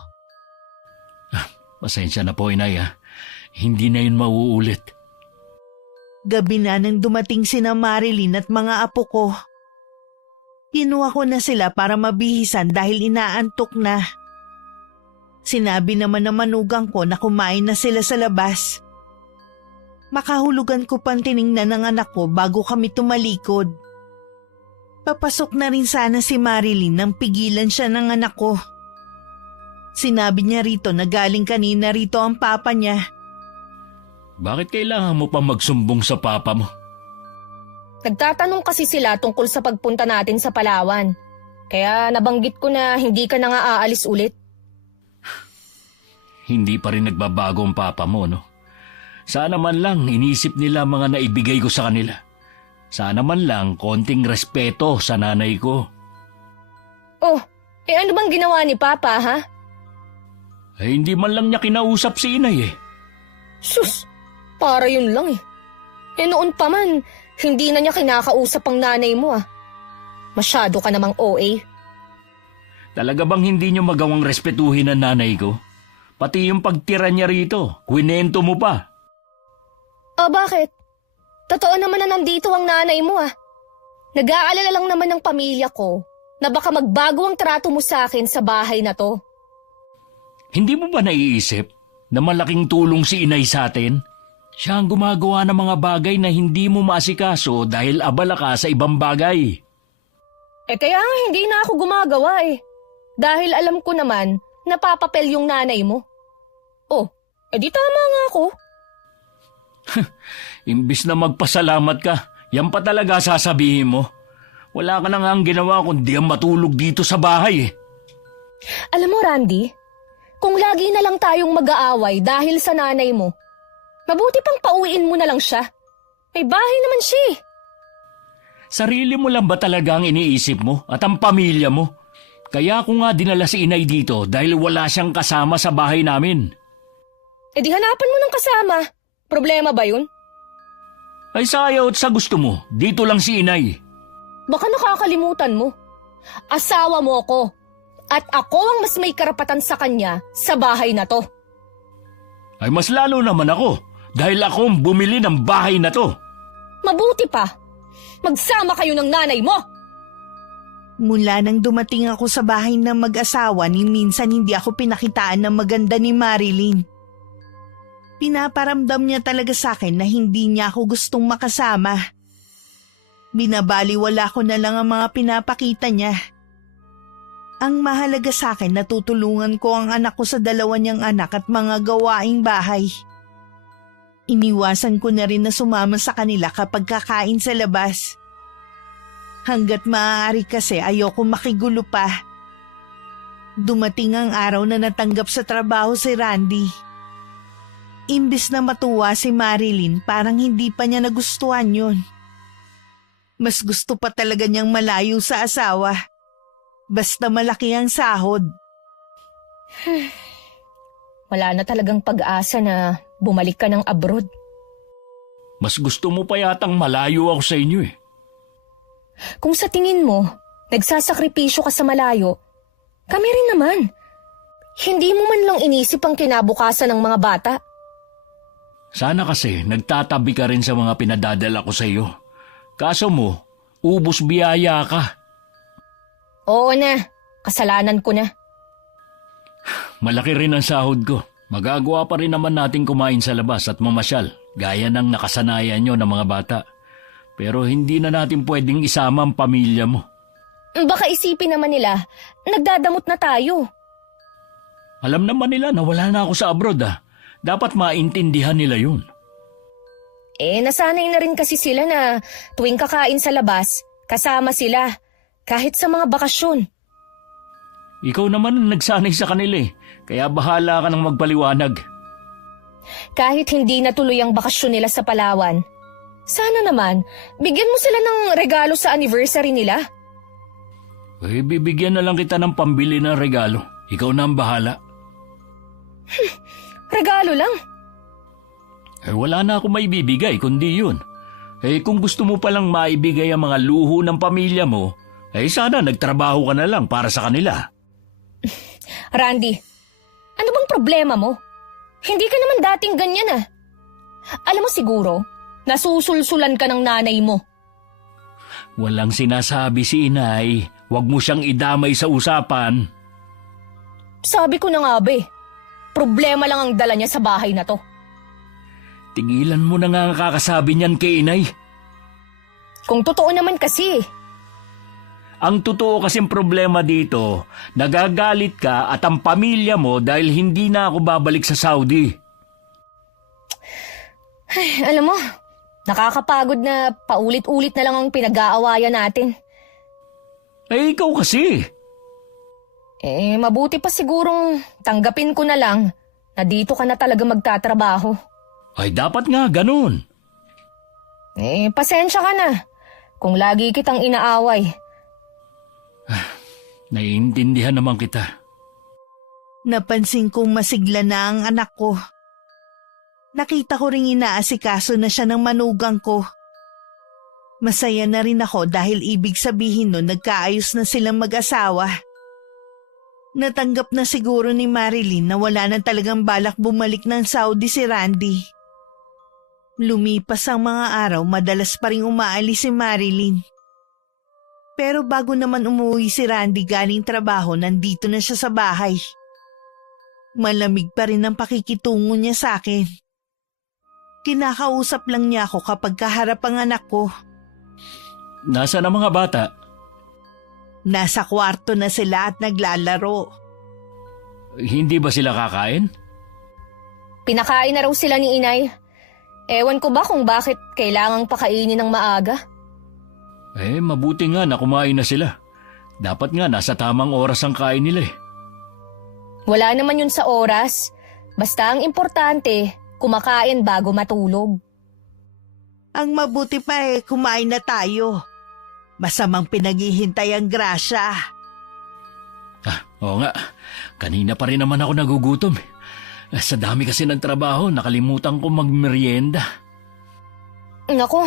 Pasensya na po, Inay. Hindi na yun mauulit. Gabi na nang dumating sina Marilyn at mga apo ko. Kinuha ko na sila para mabihisan dahil inaantok na. Sinabi naman ng manugang ko na kumain na sila sa labas. Makahulugan ko pang tiningnan ng anak ko bago kami tumalikod. Papasok na rin sana si Marilyn nang pigilan siya ng anak ko. Sinabi niya rito na galing kanina rito ang papa niya. Bakit kailangan mo pa magsumbong sa papa mo? Nagtatanong kasi sila tungkol sa pagpunta natin sa Palawan. Kaya nabanggit ko na hindi ka na nga aalis ulit. Hindi pa rin nagbabago ang papa mo, no? Sana man lang inisip nila mga naibigay ko sa kanila. Sana man lang konting respeto sa nanay ko. Oh, ano bang ginawa ni Papa, ha? Hindi man lang niya kinausap si Inay Sus, para yun lang noon pa man, hindi na niya kinakausap ang nanay mo Masyado ka namang OA. Talaga bang hindi niyo magawang respetuhin ang nanay ko? Pati yung pagtira niya rito, kwinento mo pa. Bakit? Totoo naman na nandito ang nanay mo Nag-aalala lang naman ng pamilya ko na baka magbago ang trato mo sa akin sa bahay na to. Hindi mo ba naiisip na malaking tulong si Inay sa atin? Siya ang gumagawa ng mga bagay na hindi mo maasikaso dahil abala ka sa ibang bagay. Kaya nga hindi na ako gumagawa Dahil alam ko naman napapapel yung nanay mo. Di tama nga ako. Imbis na magpasalamat ka, yan pa talaga sasabihin mo. Wala ka na nga ang ginawa kundi ang matulog dito sa bahay Alam mo, Randy, kung lagi na lang tayong mag-aaway dahil sa nanay mo, mabuti pang pauwiin mo na lang siya. May bahay naman siya Sarili mo lang ba talaga ang iniisip mo at ang pamilya mo? Kaya ako nga dinala si Inay dito dahil wala siyang kasama sa bahay namin. Di hanapan mo ng kasama. Problema ba yun? Ay sayaw at sa gusto mo, dito lang si Inay. Baka nakakalimutan mo. Asawa mo ako. At ako ang mas may karapatan sa kanya sa bahay na to. Ay mas lalo naman ako dahil ako ang bumili ng bahay na to. Mabuti pa. Magsama kayo ng nanay mo. Mula nang dumating ako sa bahay ng mag-asawa ni minsan hindi ako pinakitaan ng maganda ni Marilyn. Pinaparamdam niya talaga sa akin na hindi niya ako gustong makasama. Binabaliwala ko na lang ang mga pinapakita niya. Ang mahalaga sa akin, natutulungan ko ang anak ko sa dalawa niyang anak at mga gawaing bahay. Iniwasan ko na rin na sumama sa kanila kapag kakain sa labas. Hanggat maaari kasi ayoko makigulo pa. Dumating ang araw na natanggap sa trabaho si Randy. Imbis na matuwa si Marilyn, parang hindi pa niya nagustuhan yun. Mas gusto pa talaga niyang malayo sa asawa. Basta malaki ang sahod. Wala na talagang pag-asa na bumalik ka ng abroad. Mas gusto mo pa yatang malayo ako sa inyo eh. Kung sa tingin mo, nagsasakripisyo ka sa malayo, kami rin naman. Hindi mo man lang inisip ang kinabukasan ng mga bata. Sana kasi nagtatabi ka rin sa mga pinadadala ko sa iyo. Kaso mo, ubos biyaya ka. Oo na, kasalanan ko na. Malaki rin ang sahod ko. Magagawa pa rin naman natin kumain sa labas at mamasyal, gaya ng nakasanayan nyo ng mga bata. Pero hindi na natin pwedeng isama ang pamilya mo. Baka isipin naman nila, nagdadamot na tayo. Alam naman nila na wala na ako sa abroad ah. Dapat maintindihan nila yun. Nasanay na rin kasi sila na tuwing kakain sa labas, kasama sila, kahit sa mga bakasyon. Ikaw naman ang nagsanay sa kanila eh. Kaya bahala ka ng magpaliwanag. Kahit hindi natuloy ang bakasyon nila sa Palawan, sana naman, bigyan mo sila ng regalo sa anniversary nila. Bibigyan na lang kita ng pambili ng regalo. Ikaw na ang bahala. Regalo lang? Wala na ako may bibigay kundi yun. Kung gusto mo palang maibigay ang mga luho ng pamilya mo, sana nagtrabaho ka na lang para sa kanila. Randy, ano bang problema mo? Hindi ka naman dating ganyan ah. Alam mo siguro, nasusulsulan ka ng nanay mo. Walang sinasabi si inay. Huwag mo siyang idamay sa usapan. Sabi ko na nga be, problema lang ang dala niya sa bahay na to. Tigilan mo na nga ang kakasabi niyan kay inay. Kung totoo naman kasi. Ang totoo kasing problema dito, nagagalit ka at ang pamilya mo dahil hindi na ako babalik sa Saudi. Ay, alam mo, nakakapagod na paulit-ulit na lang ang pinag-aawayan natin. Ikaw kasi. Mabuti pa sigurong tanggapin ko na lang na dito ka na talaga magtatrabaho. Ay, dapat nga ganun. Pasensya ka na kung lagi kitang inaaway. Naiintindihan naman kita. Napansin kong masigla na ang anak ko. Nakita ko ring inaasikaso na siya ng manugang ko. Masaya na rin ako dahil ibig sabihin nun nagkaayos na silang mag-asawa. Natanggap na siguro ni Marilyn na wala na talagang balak bumalik ng Saudi si Randy. Lumipas ang mga araw, madalas pa rin umaalis si Marilyn. Pero bago naman umuwi si Randy galing trabaho, nandito na siya sa bahay. Malamig pa rin ang pakikitungo niya sa akin. Kinakausap lang niya ako kapag kaharap ang anak ko. Nasaan ang mga bata? Nasa kwarto na sila at naglalaro. Hindi ba sila kakain? Pinakain na raw sila ni inay. Ewan ko ba kung bakit kailangang pakainin ng maaga? Mabuti nga na kumain na sila. Dapat nga nasa tamang oras ang kain nila eh. Wala naman yun sa oras. Basta ang importante, kumakain bago matulog. Ang mabuti pa kumain na tayo. Masamang pinaghihintay ang grasya. Oo nga. Kanina pa rin naman ako nagugutom. Sa dami kasi ng trabaho, nakalimutan ko magmerienda. Naku,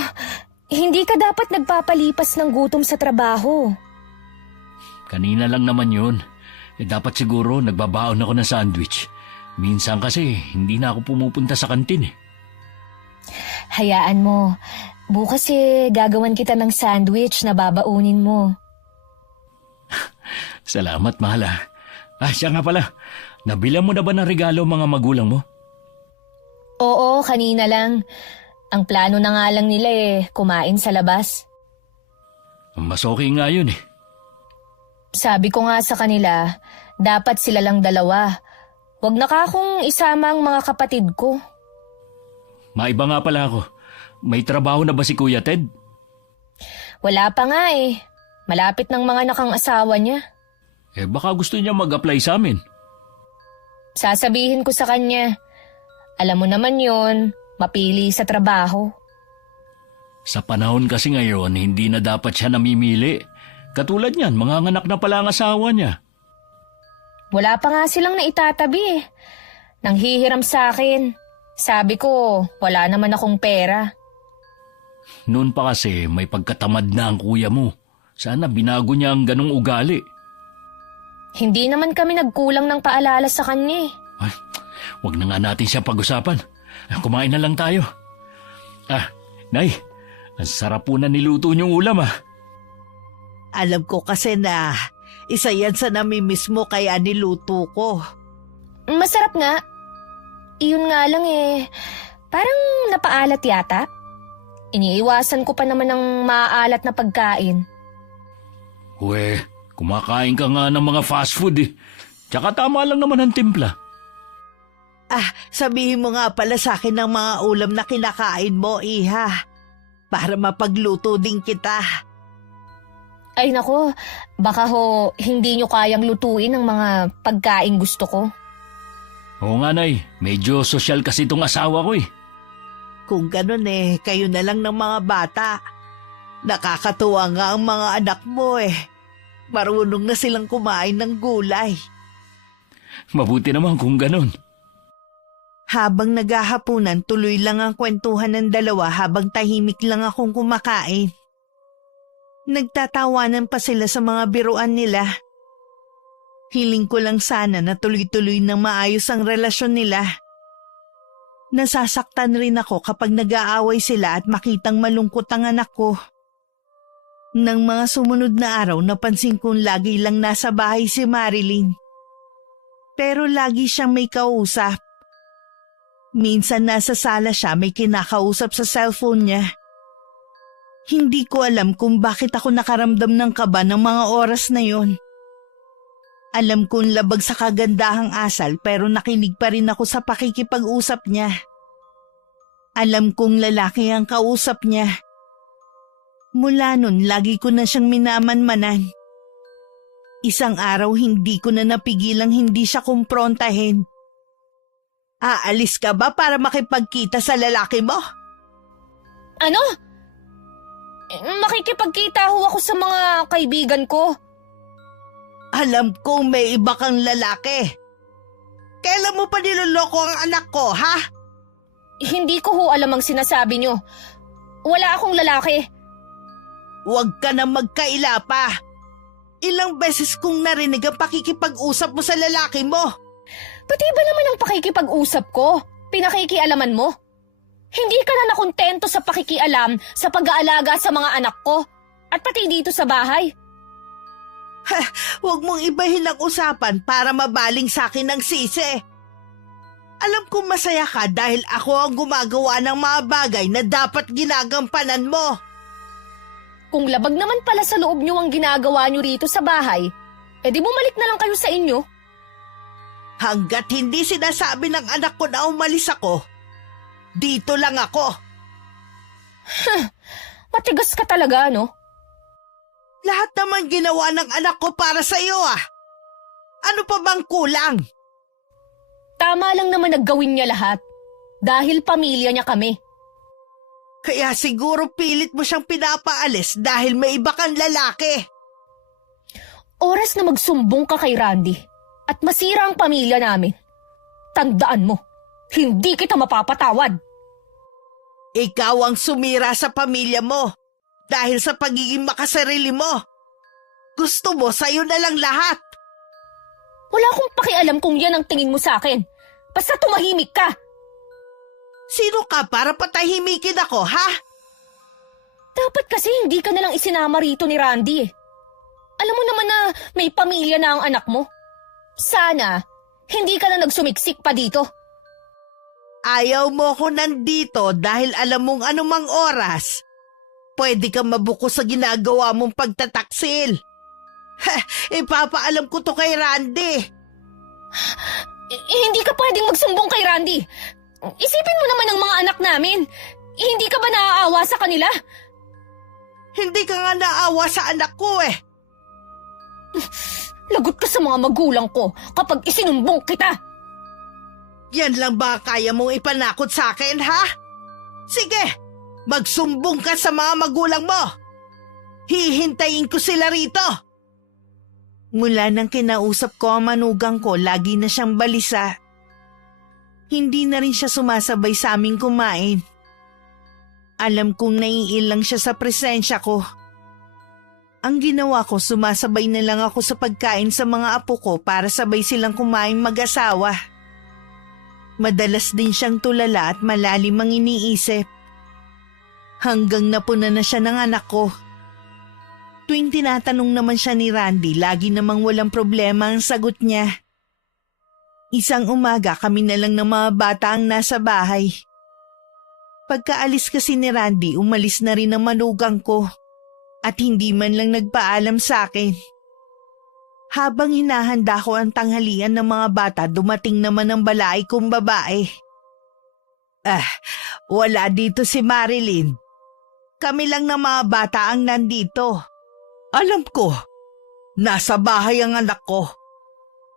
hindi ka dapat nagpapalipas ng gutom sa trabaho. Kanina lang naman yun. Dapat siguro nagbabaon ako ng sandwich. Minsan kasi hindi na ako pumupunta sa kantin eh. Hayaan mo. Bukas gagawan kita ng sandwich na babaunin mo. Salamat, mahal. Siya nga pala. Nabilang mo na ba ng regalo mga magulang mo? Oo, kanina lang. Ang plano na nga lang nila kumain sa labas. Mas okay nga yun eh. Sabi ko nga sa kanila, dapat sila lang dalawa. Huwag na akong isama ang mga kapatid ko. Maiba nga pala ako. May trabaho na ba si Kuya Ted? Wala pa nga Malapit ng mga nakang asawa niya. Baka gusto niya mag-apply sa amin. Sasabihin ko sa kanya, alam mo naman yun, mapili sa trabaho. Sa panahon kasi ngayon, hindi na dapat siya namimili. Katulad niyan, manganganak na pala ang asawa niya. Wala pa nga silang naitatabi eh. Nanghihiram sa akin. Sabi ko, wala naman akong pera. Noon pa kasi may pagkatamad na ang kuya mo. Sana binago niya ang ganong ugali. Hindi naman kami nagkulang ng paalala sa kanya eh. Ay, wag na nga natin siya pag-usapan. Kumain na lang tayo. Nay, ang sarap po na niluto niyong ulam Alam ko kasi na isa yan sa namimiss mo kaya niluto ko. Masarap nga. Iyon nga lang eh, parang napaalat yata. Iniiwasan ko pa naman ng maaalat na pagkain. Uwe, kumakain ka nga ng mga fast food eh. Tsaka tama lang naman ang timpla. Sabihin mo nga pala sa akin ng mga ulam na kinakain mo, Iha. Para mapagluto din kita. Ay nako, baka hindi nyo kayang lutuin ang mga pagkain gusto ko. Oo nga, Nay. Medyo sosyal kasi itong asawa ko eh. Kung ganun kayo na lang ng mga bata. Nakakatuwa nga ang mga anak mo Marunong na silang kumain ng gulay. Mabuti naman kung ganun. Habang naghahapunan, tuloy lang ang kwentuhan ng dalawa habang tahimik lang akong kumakain. Nagtatawanan pa sila sa mga biruan nila. Hiling ko lang sana na tuloy-tuloy ng maayos ang relasyon nila. Nasasaktan rin ako kapag nag-aaway sila at makitang malungkot ang anak ko. Nang mga sumunod na araw, napansin kong lagi lang nasa bahay si Marilyn. Pero lagi siyang may kausap. Minsan nasa sala siya, may kinakausap sa cellphone niya. Hindi ko alam kung bakit ako nakaramdam ng kaba ng mga oras na yon. Alam kong labag sa kagandahang asal pero nakinig pa rin ako sa pakikipag-usap niya. Alam kong lalaki ang kausap niya. Mula nun, lagi ko na siyang minamanmanan. Isang araw hindi ko na napigilang hindi siya kumprontahin. Aalis ka ba para makipagkita sa lalaki mo? Ano? Makikipagkita ho ako sa mga kaibigan ko. Alam kong may iba kang lalaki. Kailan mo pa niloloko ang anak ko, ha? Hindi ko ho alam ang sinasabi nyo. Wala akong lalaki. Huwag ka na magkaila pa. Ilang beses kong narinig ang pakikipag-usap mo sa lalaki mo. Pati ba naman ang pakikipag-usap ko? Pinakikialaman mo? Hindi ka na nakontento sa pakikialam sa pag-aalaga sa mga anak ko at pati dito sa bahay. Huwag mong ibahin ang usapan para mabaling sa akin ng sisi. Alam kong masaya ka dahil ako ang gumagawa ng mga bagay na dapat ginagampanan mo. Kung labag naman pala sa loob nyo ang ginagawa nyo rito sa bahay, edi bumalik na lang kayo sa inyo. Hanggat hindi sinasabi ng anak ko na umalis ako, dito lang ako. Matigas ka talaga, no? Lahat naman ginawa ng anak ko para sa iyo Ano pa bang kulang? Tama lang naman naggawin niya lahat. Dahil pamilya niya kami. Kaya siguro pilit mo siyang pinapaalis dahil may iba kang lalaki. Oras na magsumbong ka kay Randy at masira ang pamilya namin. Tandaan mo, hindi kita mapapatawad. Ikaw ang sumira sa pamilya mo dahil sa pagiging makasarili mo. Gusto mo sa'yo na lang lahat. Wala akong pakialam kung yan ang tingin mo sa akin. Basta tumahimik ka. Sino ka para patahimikin ako, ha? Dapat kasi hindi ka nalang isinama rito ni Randy. Alam mo naman na may pamilya na ang anak mo. Sana, hindi ka na nagsumiksik pa dito. Ayaw mo ko nandito dahil alam mong anumang oras, pwede kang mabuko sa ginagawa mong pagtataksil. Ipapaalam ko to kay Randy. Hindi ka pwedeng magsumbong kay Randy. Isipin mo naman ang mga anak namin. Hindi ka ba naaawa sa kanila? Hindi ka nga naawa sa anak ko Lagot ka sa mga magulang ko kapag isinumbong kita. Yan lang ba kaya mong ipanakot sa akin, ha? Sige, Magsumbong ka sa mga magulang mo! Hihintayin ko sila rito! Mula nang kinausap ko ang manugang ko, lagi na siyang balisa. Hindi na rin siya sumasabay sa aming kumain. Alam kong naiilang siya sa presensya ko. Ang ginawa ko, sumasabay na lang ako sa pagkain sa mga apo ko para sabay silang kumain mag-asawa. Madalas din siyang tulala at malalim ang iniisip. Hanggang napuna na siya ng anak ko. Tuwing tinatanong naman siya ni Randy, lagi namang walang problema ang sagot niya. Isang umaga kami na lang ng mga bata ang nasa bahay. Pagkaalis kasi ni Randy, umalis na rin ang manugang ko at hindi man lang nagpaalam sa akin. Habang hinahanda ko ang tanghalian ng mga bata, dumating naman ang balaay kong babae. Wala dito si Marilyn. Kami lang ng mga bata ang nandito. Alam ko, nasa bahay ang anak ko.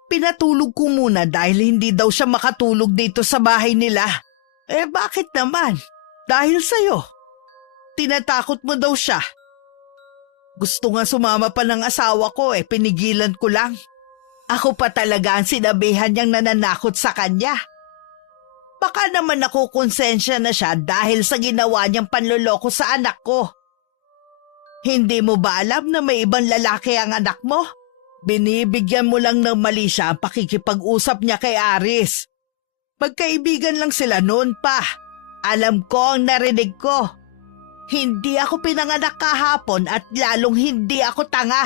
Pinatulog ko muna dahil hindi daw siya makatulog dito sa bahay nila. Bakit naman? Dahil sa'yo. Tinatakot mo daw siya. Gusto nga sumama pa ng asawa ko, pinigilan ko lang. Ako pa talaga ang sinabihan niyang nananakot sa kanya. Baka naman nakukonsensya na siya dahil sa ginawa niyang panloloko sa anak ko. Hindi mo ba alam na may ibang lalaki ang anak mo? Binibigyan mo lang ng mali siya ang pakikipag-usap niya kay Aris. Magkaibigan lang sila noon pa. Alam ko ang narinig ko. Hindi ako pinanganak kahapon at lalong hindi ako tanga.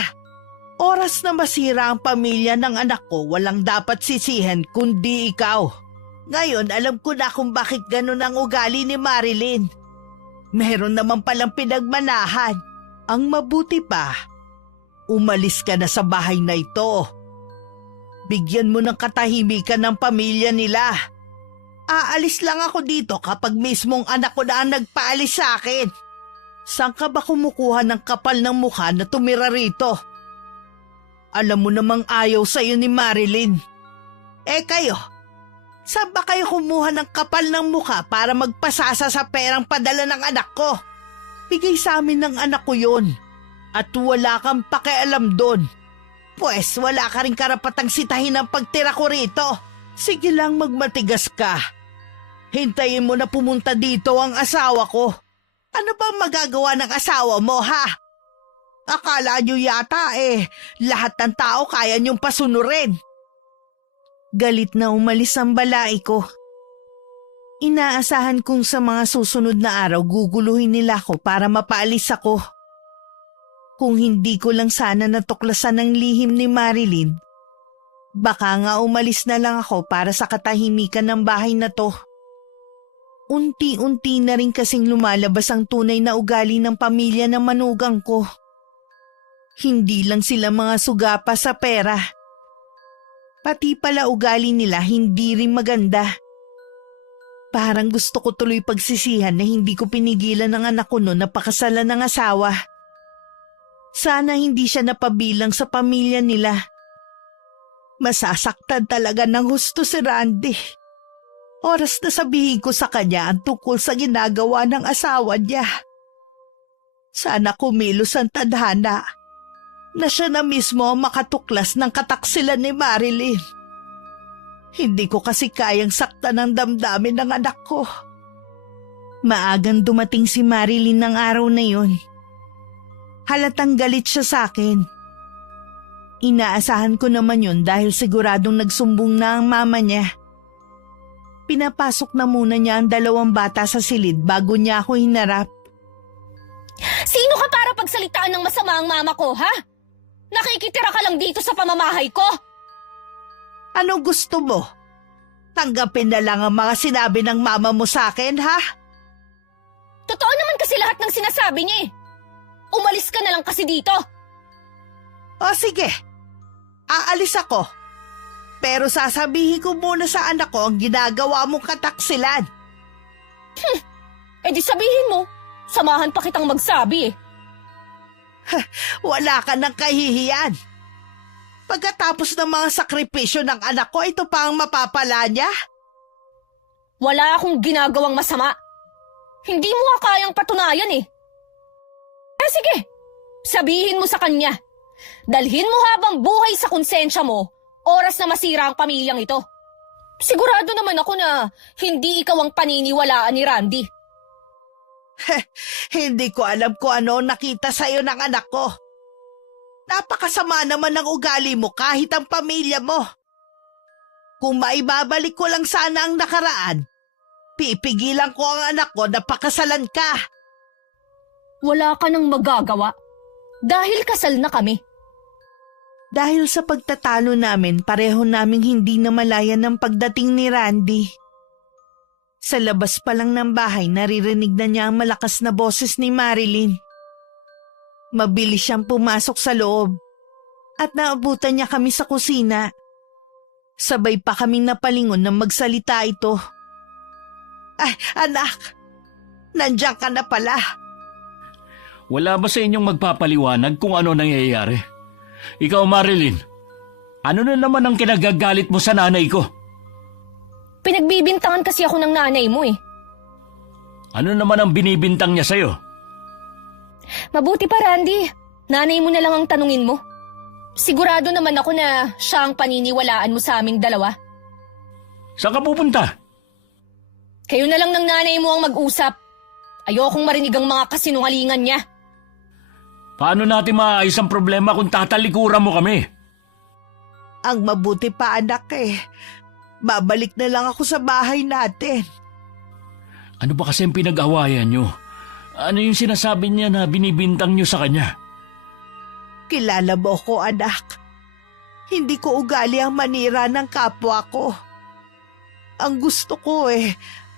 Oras na masira ang pamilya ng anak ko, walang dapat sisihin kundi ikaw. Ngayon alam ko na kung bakit ganun ang ugali ni Marilyn. Meron naman palang pinagmanahan. Ang mabuti pa, umalis ka na sa bahay na ito. Bigyan mo ng katahimikan ng pamilya nila. Aalis lang ako dito kapag mismong anak ko na ang nagpaalis sa akin. Saan ka ba kumukuha ng kapal ng mukha na tumira rito? Alam mo namang ayaw sa'yo ni Marilyn. Kayo, saan ba kayo kumuha ng kapal ng mukha para magpasasa sa perang padala ng anak ko? Bigay sa amin ng anak ko yun. At wala kang pakialam doon. Pwes wala ka rin karapatang sitahin ang pagtira ko rito. Sige lang magmatigas ka. Hintayin mo na pumunta dito ang asawa ko. Ano ba magagawa ng asawa mo, ha? Akala nyo yata lahat ng tao kaya nyong pasunurin. Galit na umalis ang balai ko. Inaasahan kong sa mga susunod na araw guguluhin nila ako para mapaalis ako. Kung hindi ko lang sana natuklasan ang lihim ni Marilyn, baka nga umalis na lang ako para sa katahimikan ng bahay na to. Unti-unti na rin kasing lumalabas ang tunay na ugali ng pamilya ng manugang ko. Hindi lang sila mga sugapa sa pera. Pati pala ugali nila hindi rin maganda. Parang gusto ko tuloy pagsisihan na hindi ko pinigilan ng anak ko noon na pakasalan ng asawa. Sana hindi siya napabilang sa pamilya nila. Masasaktan talaga ng husto si Randy. Oras na sabihin ko sa kanya ang tungkol sa ginagawa ng asawa niya. Sana kumilos ang tadhana na siya na mismo ang makatuklas ng kataksilan ni Marilyn. Hindi ko kasi kayang saktan ng damdamin ng anak ko. Maagang dumating si Marilyn ng araw na yun. Halatang galit siya sa akin. Inaasahan ko naman yun dahil siguradong nagsumbong na ang mama niya. Pinapasok na muna niya ang 2 bata sa silid bago niya ako hinarap. Sino ka para pagsalitaan ng masama ang mama ko, ha? Nakikitira ka lang dito sa pamamahay ko? Ano gusto mo? Tanggapin na lang ang mga sinabi ng mama mo sa akin, ha? Totoo naman kasi lahat ng sinasabi niya eh. Umalis ka na lang kasi dito. O sige, aalis ako. Pero sasabihin ko muna sa anak ko ang ginagawa mong kataksilan. Di sabihin mo, samahan pa kitang magsabi eh. Wala ka ng kahihiyan. Pagkatapos ng mga sakripisyo ng anak ko, ito pa ang mapapala niya? Wala akong ginagawang masama. Hindi mo nga kayang patunayan eh. Sige, sabihin mo sa kanya. Dalhin mo habang buhay sa konsensya mo, oras na masira ang pamilyang ito. Sigurado naman ako na hindi ikaw ang paniniwalaan ni Randy. Hindi ko alam kung ano nakita sa'yo ng anak ko. Napakasama naman ng ugali mo kahit ang pamilya mo. Kung maibabalik ko lang sana ang nakaraan, pipigilan ko ang anak ko na pakasalan ka. Wala ka nang magagawa dahil kasal na kami. Dahil sa pagtatalo namin, pareho naming hindi namalayan ng pagdating ni Randy. Sa labas pa lang ng bahay, naririnig na niya ang malakas na boses ni Marilyn. Mabilis siyang pumasok sa loob at naabutan niya kami sa kusina. Sabay pa kaming napalingon nang magsalita ito. Ay, anak! Nandiyan ka na pala. Wala ba sa inyong magpapaliwanag kung ano nangyayari? Ikaw, Marilyn, ano na naman ang kinagagalit mo sa nanay ko? Pinagbibintangan kasi ako ng nanay mo eh. Ano naman ang binibintang niya sa'yo? Mabuti pa, Randy. Nanay mo na lang ang tanungin mo. Sigurado naman ako na siya ang paniniwalaan mo sa aming dalawa. Saan ka pupunta? Kayo na lang ng nanay mo ang mag-usap. Ayokong marinig ang mga kasinungalingan niya. Paano natin maayos ang problema kung tatalikuran mo kami? Ang mabuti pa, anak eh. Babalik na lang ako sa bahay natin. Ano ba kasi ang pinag-awayan niyo? Ano yung sinasabi niya na binibintang niyo sa kanya? Kilala mo ko, anak. Hindi ko ugali ang manira ng kapwa ko. Ang gusto ko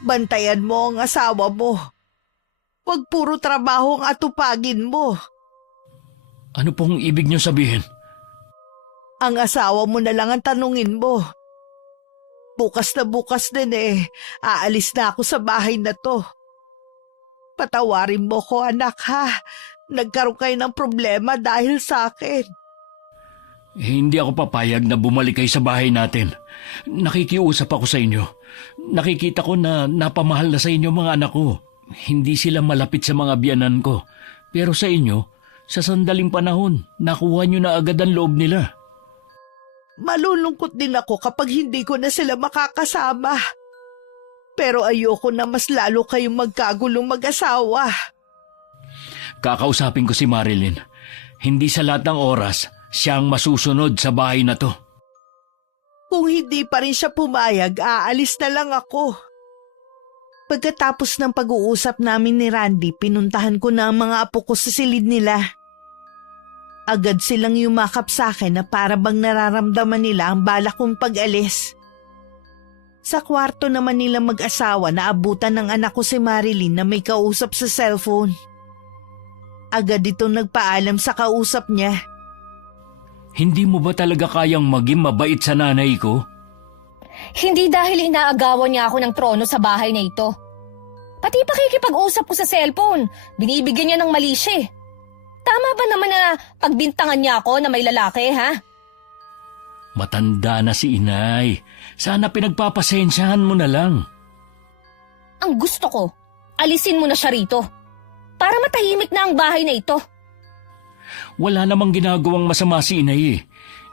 bantayan mo ang asawa mo. Huwag puro trabaho ang atupagin mo. Ano pong ibig niyo sabihin? Ang asawa mo na lang ang tanungin mo. Bukas na bukas din aalis na ako sa bahay na to. Patawarin mo ko, anak, ha? Nagkaroon kayo ng problema dahil sa akin. Hindi ako papayag na bumalik kayo sa bahay natin. Nakikiusap ako sa inyo. Nakikita ko na napamahal na sa inyo mga anak ko. Hindi sila malapit sa mga biyanan ko. Pero sa inyo, sa sandaling panahon, nakuha nyo na agad ang loob nila. Malulungkot din ako kapag hindi ko na sila makakasama. Pero ayoko na mas lalo kayong magkagulong mag-asawa. Kakausapin ko si Marilyn. Hindi sa lahat ng oras, siya ang masusunod sa bahay na to. Kung hindi pa rin siya pumayag, aalis na lang ako. Pagkatapos ng pag-uusap namin ni Randy, pinuntahan ko na ang mga apo ko sa silid nila. Agad silang yumakap sa akin na para bang nararamdaman nila ang balak kong pag-alis. Sa kwarto naman nila mag-asawa, naabutan ng anak ko si Marilyn na may kausap sa cellphone. Agad itong nagpaalam sa kausap niya. Hindi mo ba talaga kayang maging mabait sa nanay ko? Hindi dahil inaagawan niya ako ng trono sa bahay na ito. Pati pakikipag-usap ko sa cellphone, binibigyan niya ng mali siya. Tama ba naman na pagbintangan niya ako na may lalaki, ha? Matanda na si inay. Sana pinagpapasensyahan mo na lang. Ang gusto ko, alisin mo na siya rito. Para matahimik na ang bahay na ito. Wala namang ginagawang masama si inay.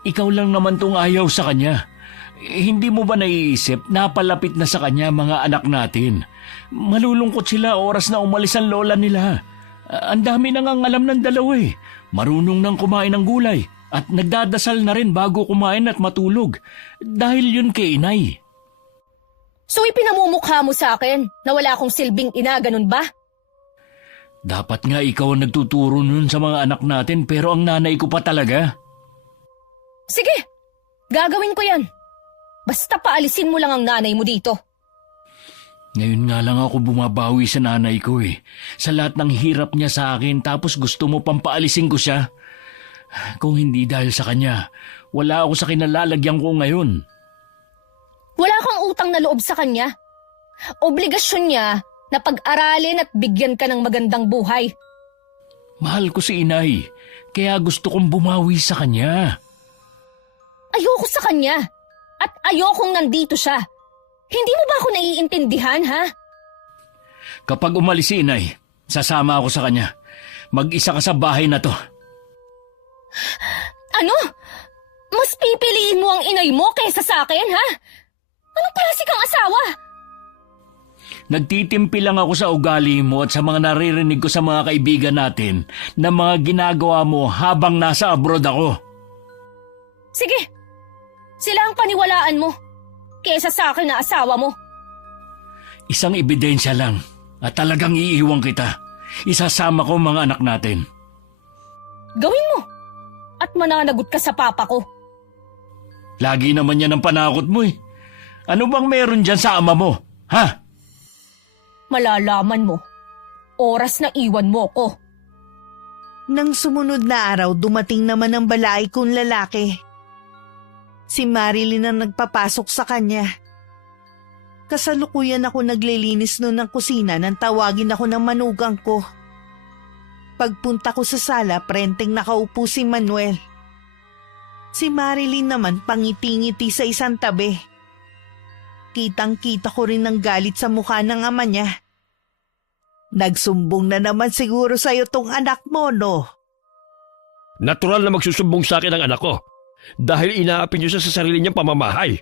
Ikaw lang naman tong ayaw sa kanya. Hindi mo ba naiisip na palapit na sa kanya mga anak natin? Malulungkot sila oras na umalis ang lola nila. Ang dami nang ang alam ng dalawa Marunong nang kumain ng gulay at nagdadasal na rin bago kumain at matulog. Dahil yun kay inay. So ipinamumukha mo sa akin na wala akong silbing ina, ganun ba? Dapat nga ikaw ang nagtuturo nun sa mga anak natin pero ang nanay ko pa talaga. Sige, gagawin ko yan. Basta paalisin mo lang ang nanay mo dito. Ngayon nga lang ako bumabawi sa nanay ko Sa lahat ng hirap niya sa akin tapos gusto mo pang paalisin ko siya. Kung hindi dahil sa kanya, wala ako sa kinalalagyan ko ngayon. Wala kang utang na loob sa kanya. Obligasyon niya na pag-aralin at bigyan ka ng magandang buhay. Mahal ko si inay, kaya gusto kong bumawi sa kanya. Ayoko sa kanya at ayokong nandito siya. Hindi mo ba ako naiintindihan, ha? Kapag umalis si inay, sasama ako sa kanya. Mag-isa ka sa bahay na to. Ano? Mas pipiliin mo ang inay mo kaysa sa akin, ha? Anong klase kang asawa? Nagtitimpi lang ako sa ugali mo at sa mga naririnig ko sa mga kaibigan natin na mga ginagawa mo habang nasa abroad ako. Sige, sila ang paniwalaan mo kaysa sa akin na asawa mo. Isang ebidensya lang at talagang iiwan kita. Isasama ko ang mga anak natin. Gawin mo at mananagot ka sa papa ko. Lagi naman yan ang panakot mo eh. Ano bang meron dyan sa ama mo? Ha? Malalaman mo. Oras na iwan mo ko. Nang sumunod na araw, dumating naman ang balay kong lalaki. Si Marilyn ang nagpapasok sa kanya. Kasalukuyan ako naglilinis noon ng kusina nang tawagin ako ng manugang ko. Pagpunta ko sa sala, prenteng nakaupo si Manuel. Si Marilyn naman pangiti-ngiti sa isang tabi. Kitang-kita ko rin ang galit sa mukha ng ama niya. Nagsumbong na naman siguro sa'yo tong anak mo, no? Natural na magsusumbong sa akin ang anak ko dahil inaapin niyo siya sa sarili niyang pamamahay.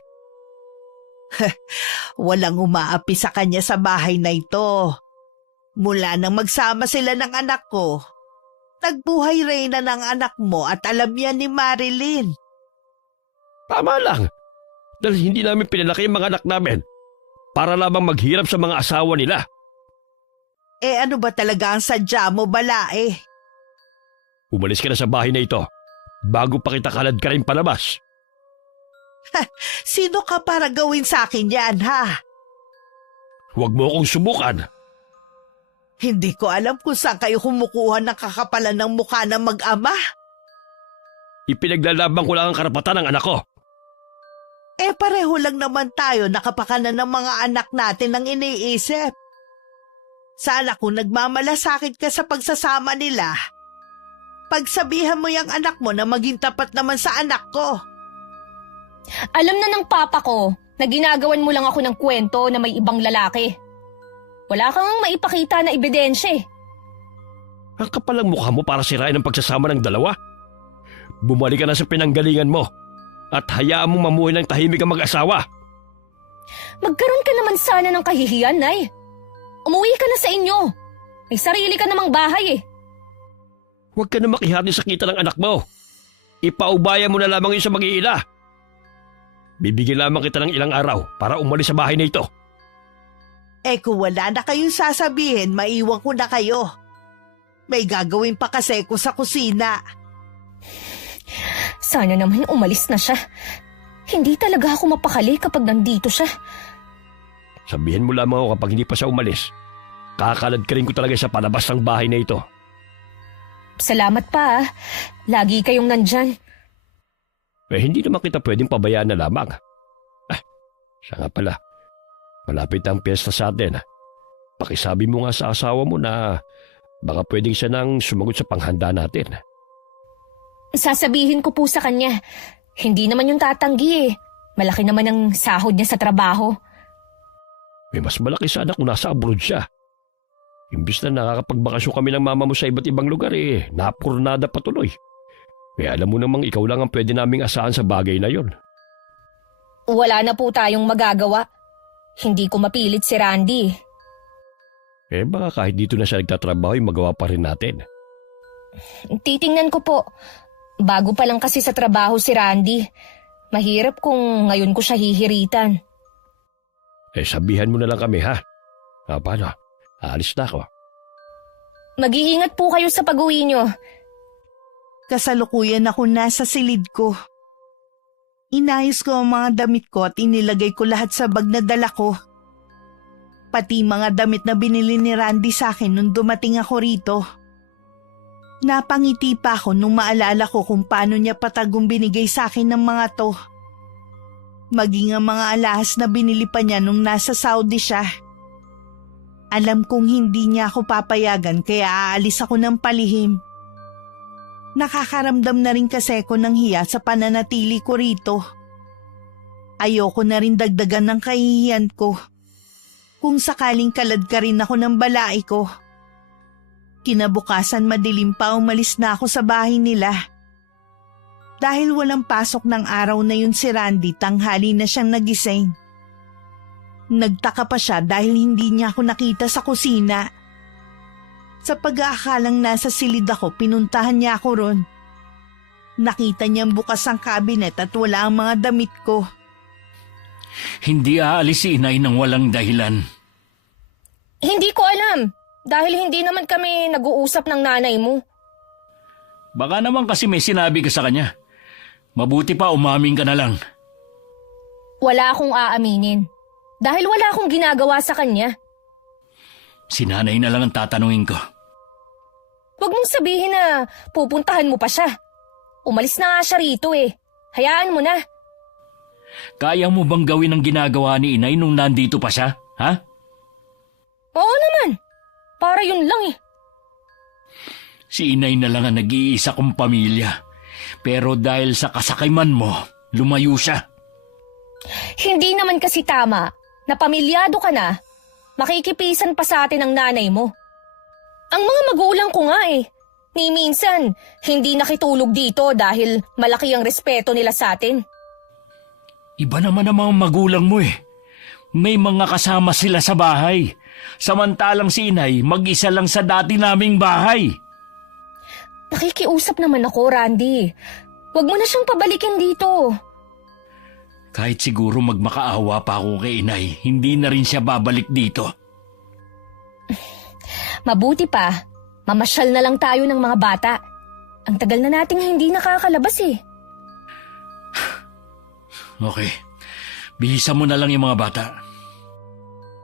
Walang umaapi sa kanya sa bahay na ito. Mula nang magsama sila ng anak ko, nagbuhay reyna ng anak mo at alam yan ni Marilyn. Tama lang. Dahil hindi namin pinalaki ang mga anak namin para lamang maghirap sa mga asawa nila. Eh ano ba talaga ang sadya mo, balae? Umalis ka na sa bahay na ito bago pa kita kalad ka rin palabas. Sino ka para gawin sa akin yan, ha? Huwag mo akong subukan. Hindi ko alam kung saan kayo kumukuha ng kakapalan ng mukha ng mag-ama. Ipinaglalaban ko lang ang karapatan ng anak ko. Eh pareho lang naman tayo nakapakanan ng mga anak natin ng iniisip. Sana kung nagmamalasakit ka sa pagsasama nila, pagsabihan mo yung anak mo na maging tapat naman sa anak ko. Alam na ng papa ko na ginagawan mo lang ako ng kwento na may ibang lalaki. Wala kang maipakita na ebidensya eh. Ang kapal ang mukha mo para sirain ang pagsasama ng dalawa. Bumalik ka na sa pinanggalingan mo at hayaan mong mamuhay ng tahimik ang mag-asawa. Magkaroon ka naman sana ng kahihiyan, Nay. Umuwi ka na sa inyo. May sarili ka namang bahay eh. Huwag ka na makihati sa kita ng anak mo. Ipaubaya mo na lamang yun sa mag-iina. Bibigyan lamang kita ng ilang araw para umalis sa bahay na ito. Eh kung wala na kayong sasabihin, maiwan ko na kayo. May gagawin pa kasi ko sa kusina. Sana naman umalis na siya. Hindi talaga ako mapakali kapag nandito siya. Sabihin mo lamang ako kapag hindi pa siya umalis. Kakalad ka rin ko talaga sa palabas ng bahay na ito. Salamat pa ah. Lagi kayong nandyan. Eh hindi naman kita pwedeng pabayaan na lamang. Siya nga pala. Malapit ang piyesta sa atin. Pakisabi mo nga sa asawa mo na baka pwedeng siya nang sumagot sa panghanda natin. Sasabihin ko po sa kanya. Hindi naman yung tatanggi eh. Malaki naman ang sahod niya sa trabaho. May mas malaki sana kung nasa abroad siya. Imbis na nakakapagbakasyon kami ng mama mo sa iba't ibang lugar napurnada patuloy. Kaya alam mo namang ikaw lang ang pwede naming asahan sa bagay na yon. Wala na po tayong magagawa. Hindi ko mapilit si Randy. Baka kahit dito na siya nagtatrabaho magawa pa rin natin. Titingnan ko po. Bago pa lang kasi sa trabaho si Randy. Mahirap kung ngayon ko siya hihiritan. Sabihan mo na lang kami ha. Paano? Aalis na ako. Mag-iingat po kayo sa pag-uwi nyo. Kasalukuyan ako nasa silid ko. Inayos ko ang mga damit ko at inilagay ko lahat sa bag na dala ko. Pati mga damit na binili ni Randy sa akin nung dumating ako rito. Napangiti pa ako nung maalala ko kung paano niya patagong binigay sa akin ng mga to. Maging ang mga alahas na binili pa niya nung nasa Saudi siya. Alam kong hindi niya ako papayagan kaya aalis ako ng palihim. Nakakaramdam na rin kasi ako ng hiya sa pananatili ko rito. Ayoko na rin dagdagan ng kahihiyan ko. kung sakaling kalad ka rin ako ng balai ko. Kinabukasan madilim pa umalis na ako sa bahay nila. Dahil walang pasok ng araw na yun si Randy, tanghali na siyang nagising. Nagtaka pa siya dahil hindi niya ako nakita sa kusina. Sa pag-aakalang nasa silid ako, pinuntahan niya ako ron. Nakita niyang bukas ang kabinet at wala ang mga damit ko. Hindi aalis si inay ng walang dahilan. Hindi ko alam. Dahil hindi naman kami nag-uusap ng nanay mo. Baka naman kasi may sinabi ka sa kanya. Mabuti pa umamin ka na lang. Wala akong aaminin. Dahil wala akong ginagawa sa kanya. Si nanay na lang ang tatanungin ko. Huwag mong sabihin na pupuntahan mo pa siya. Umalis na nga siya rito eh. Hayaan mo na. Kaya mo bang gawin ang ginagawa ni inay nung nandito pa siya? Ha? Oo naman. Para yun lang eh. Si inay na lang ang nag-iisa kong pamilya. Pero dahil sa kasakiman mo, lumayo siya. Hindi naman kasi tama na pamilyado ka na, makikipisan pa sa atin ang nanay mo. Ang mga magulang ko nga eh. Ni minsan, hindi nakitulog dito dahil malaki ang respeto nila sa atin. Iba naman ang mga magulang mo eh. May mga kasama sila sa bahay. Samantalang si inay, mag-isa lang sa dati naming bahay. Nakikiusap naman ako, Randy. Huwag mo na siyang pabalikin dito. Kahit siguro magmakaawa pa ako kay inay, hindi na rin siya babalik dito. Mabuti pa, mamasyal na lang tayo ng mga bata. Ang tagal na nating hindi nakakalabas eh. Okay, bihisan mo na lang yung mga bata.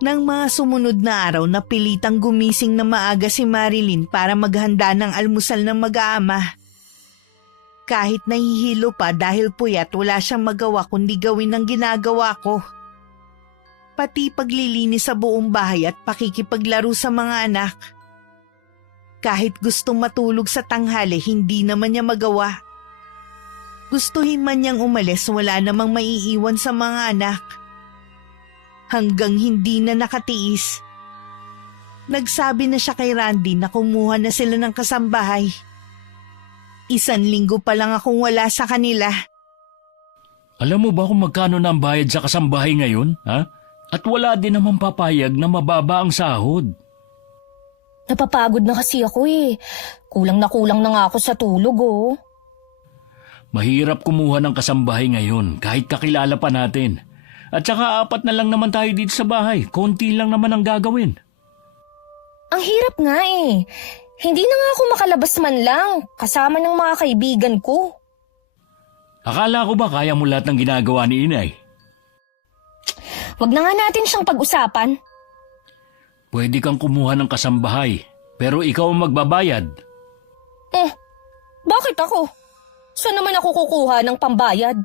Nang mga sumunod na araw, napilitang gumising na maaga si Marilyn para maghanda ng almusal ng mag-aama. Kahit nahihilo pa dahil puyat, wala siyang magawa kundi gawin ang ginagawa ko. Pati paglilinis sa buong bahay at pakikipaglaro sa mga anak. Kahit gustong matulog sa tanghali, hindi naman niya magawa. Gustuhin man niyang umalis, wala namang maiiwan sa mga anak. Hanggang hindi na nakatiis. Nagsabi na siya kay Randy na kumuha na sila ng kasambahay. 1 linggo pa lang akong wala sa kanila. Alam mo ba kung magkano na ang bayad sa kasambahay ngayon, ha? At wala din naman papayag na mababa ang sahod. Napapagod na kasi ako eh. Kulang na nga ako sa tulog oh. Mahirap kumuha ng kasambahay ngayon kahit kakilala pa natin. At saka 4 na lang naman tayo dito sa bahay. Konti lang naman ang gagawin. Ang hirap nga eh. Hindi na nga ako makalabas man lang kasama ng mga kaibigan ko. Akala ko ba kaya mo lahat ng ginagawa ni inay? Wag na nga natin siyang pag-usapan. Pwede kang kumuha ng kasambahay, pero ikaw ang magbabayad. Bakit ako? Saan naman ako kukuha ng pambayad?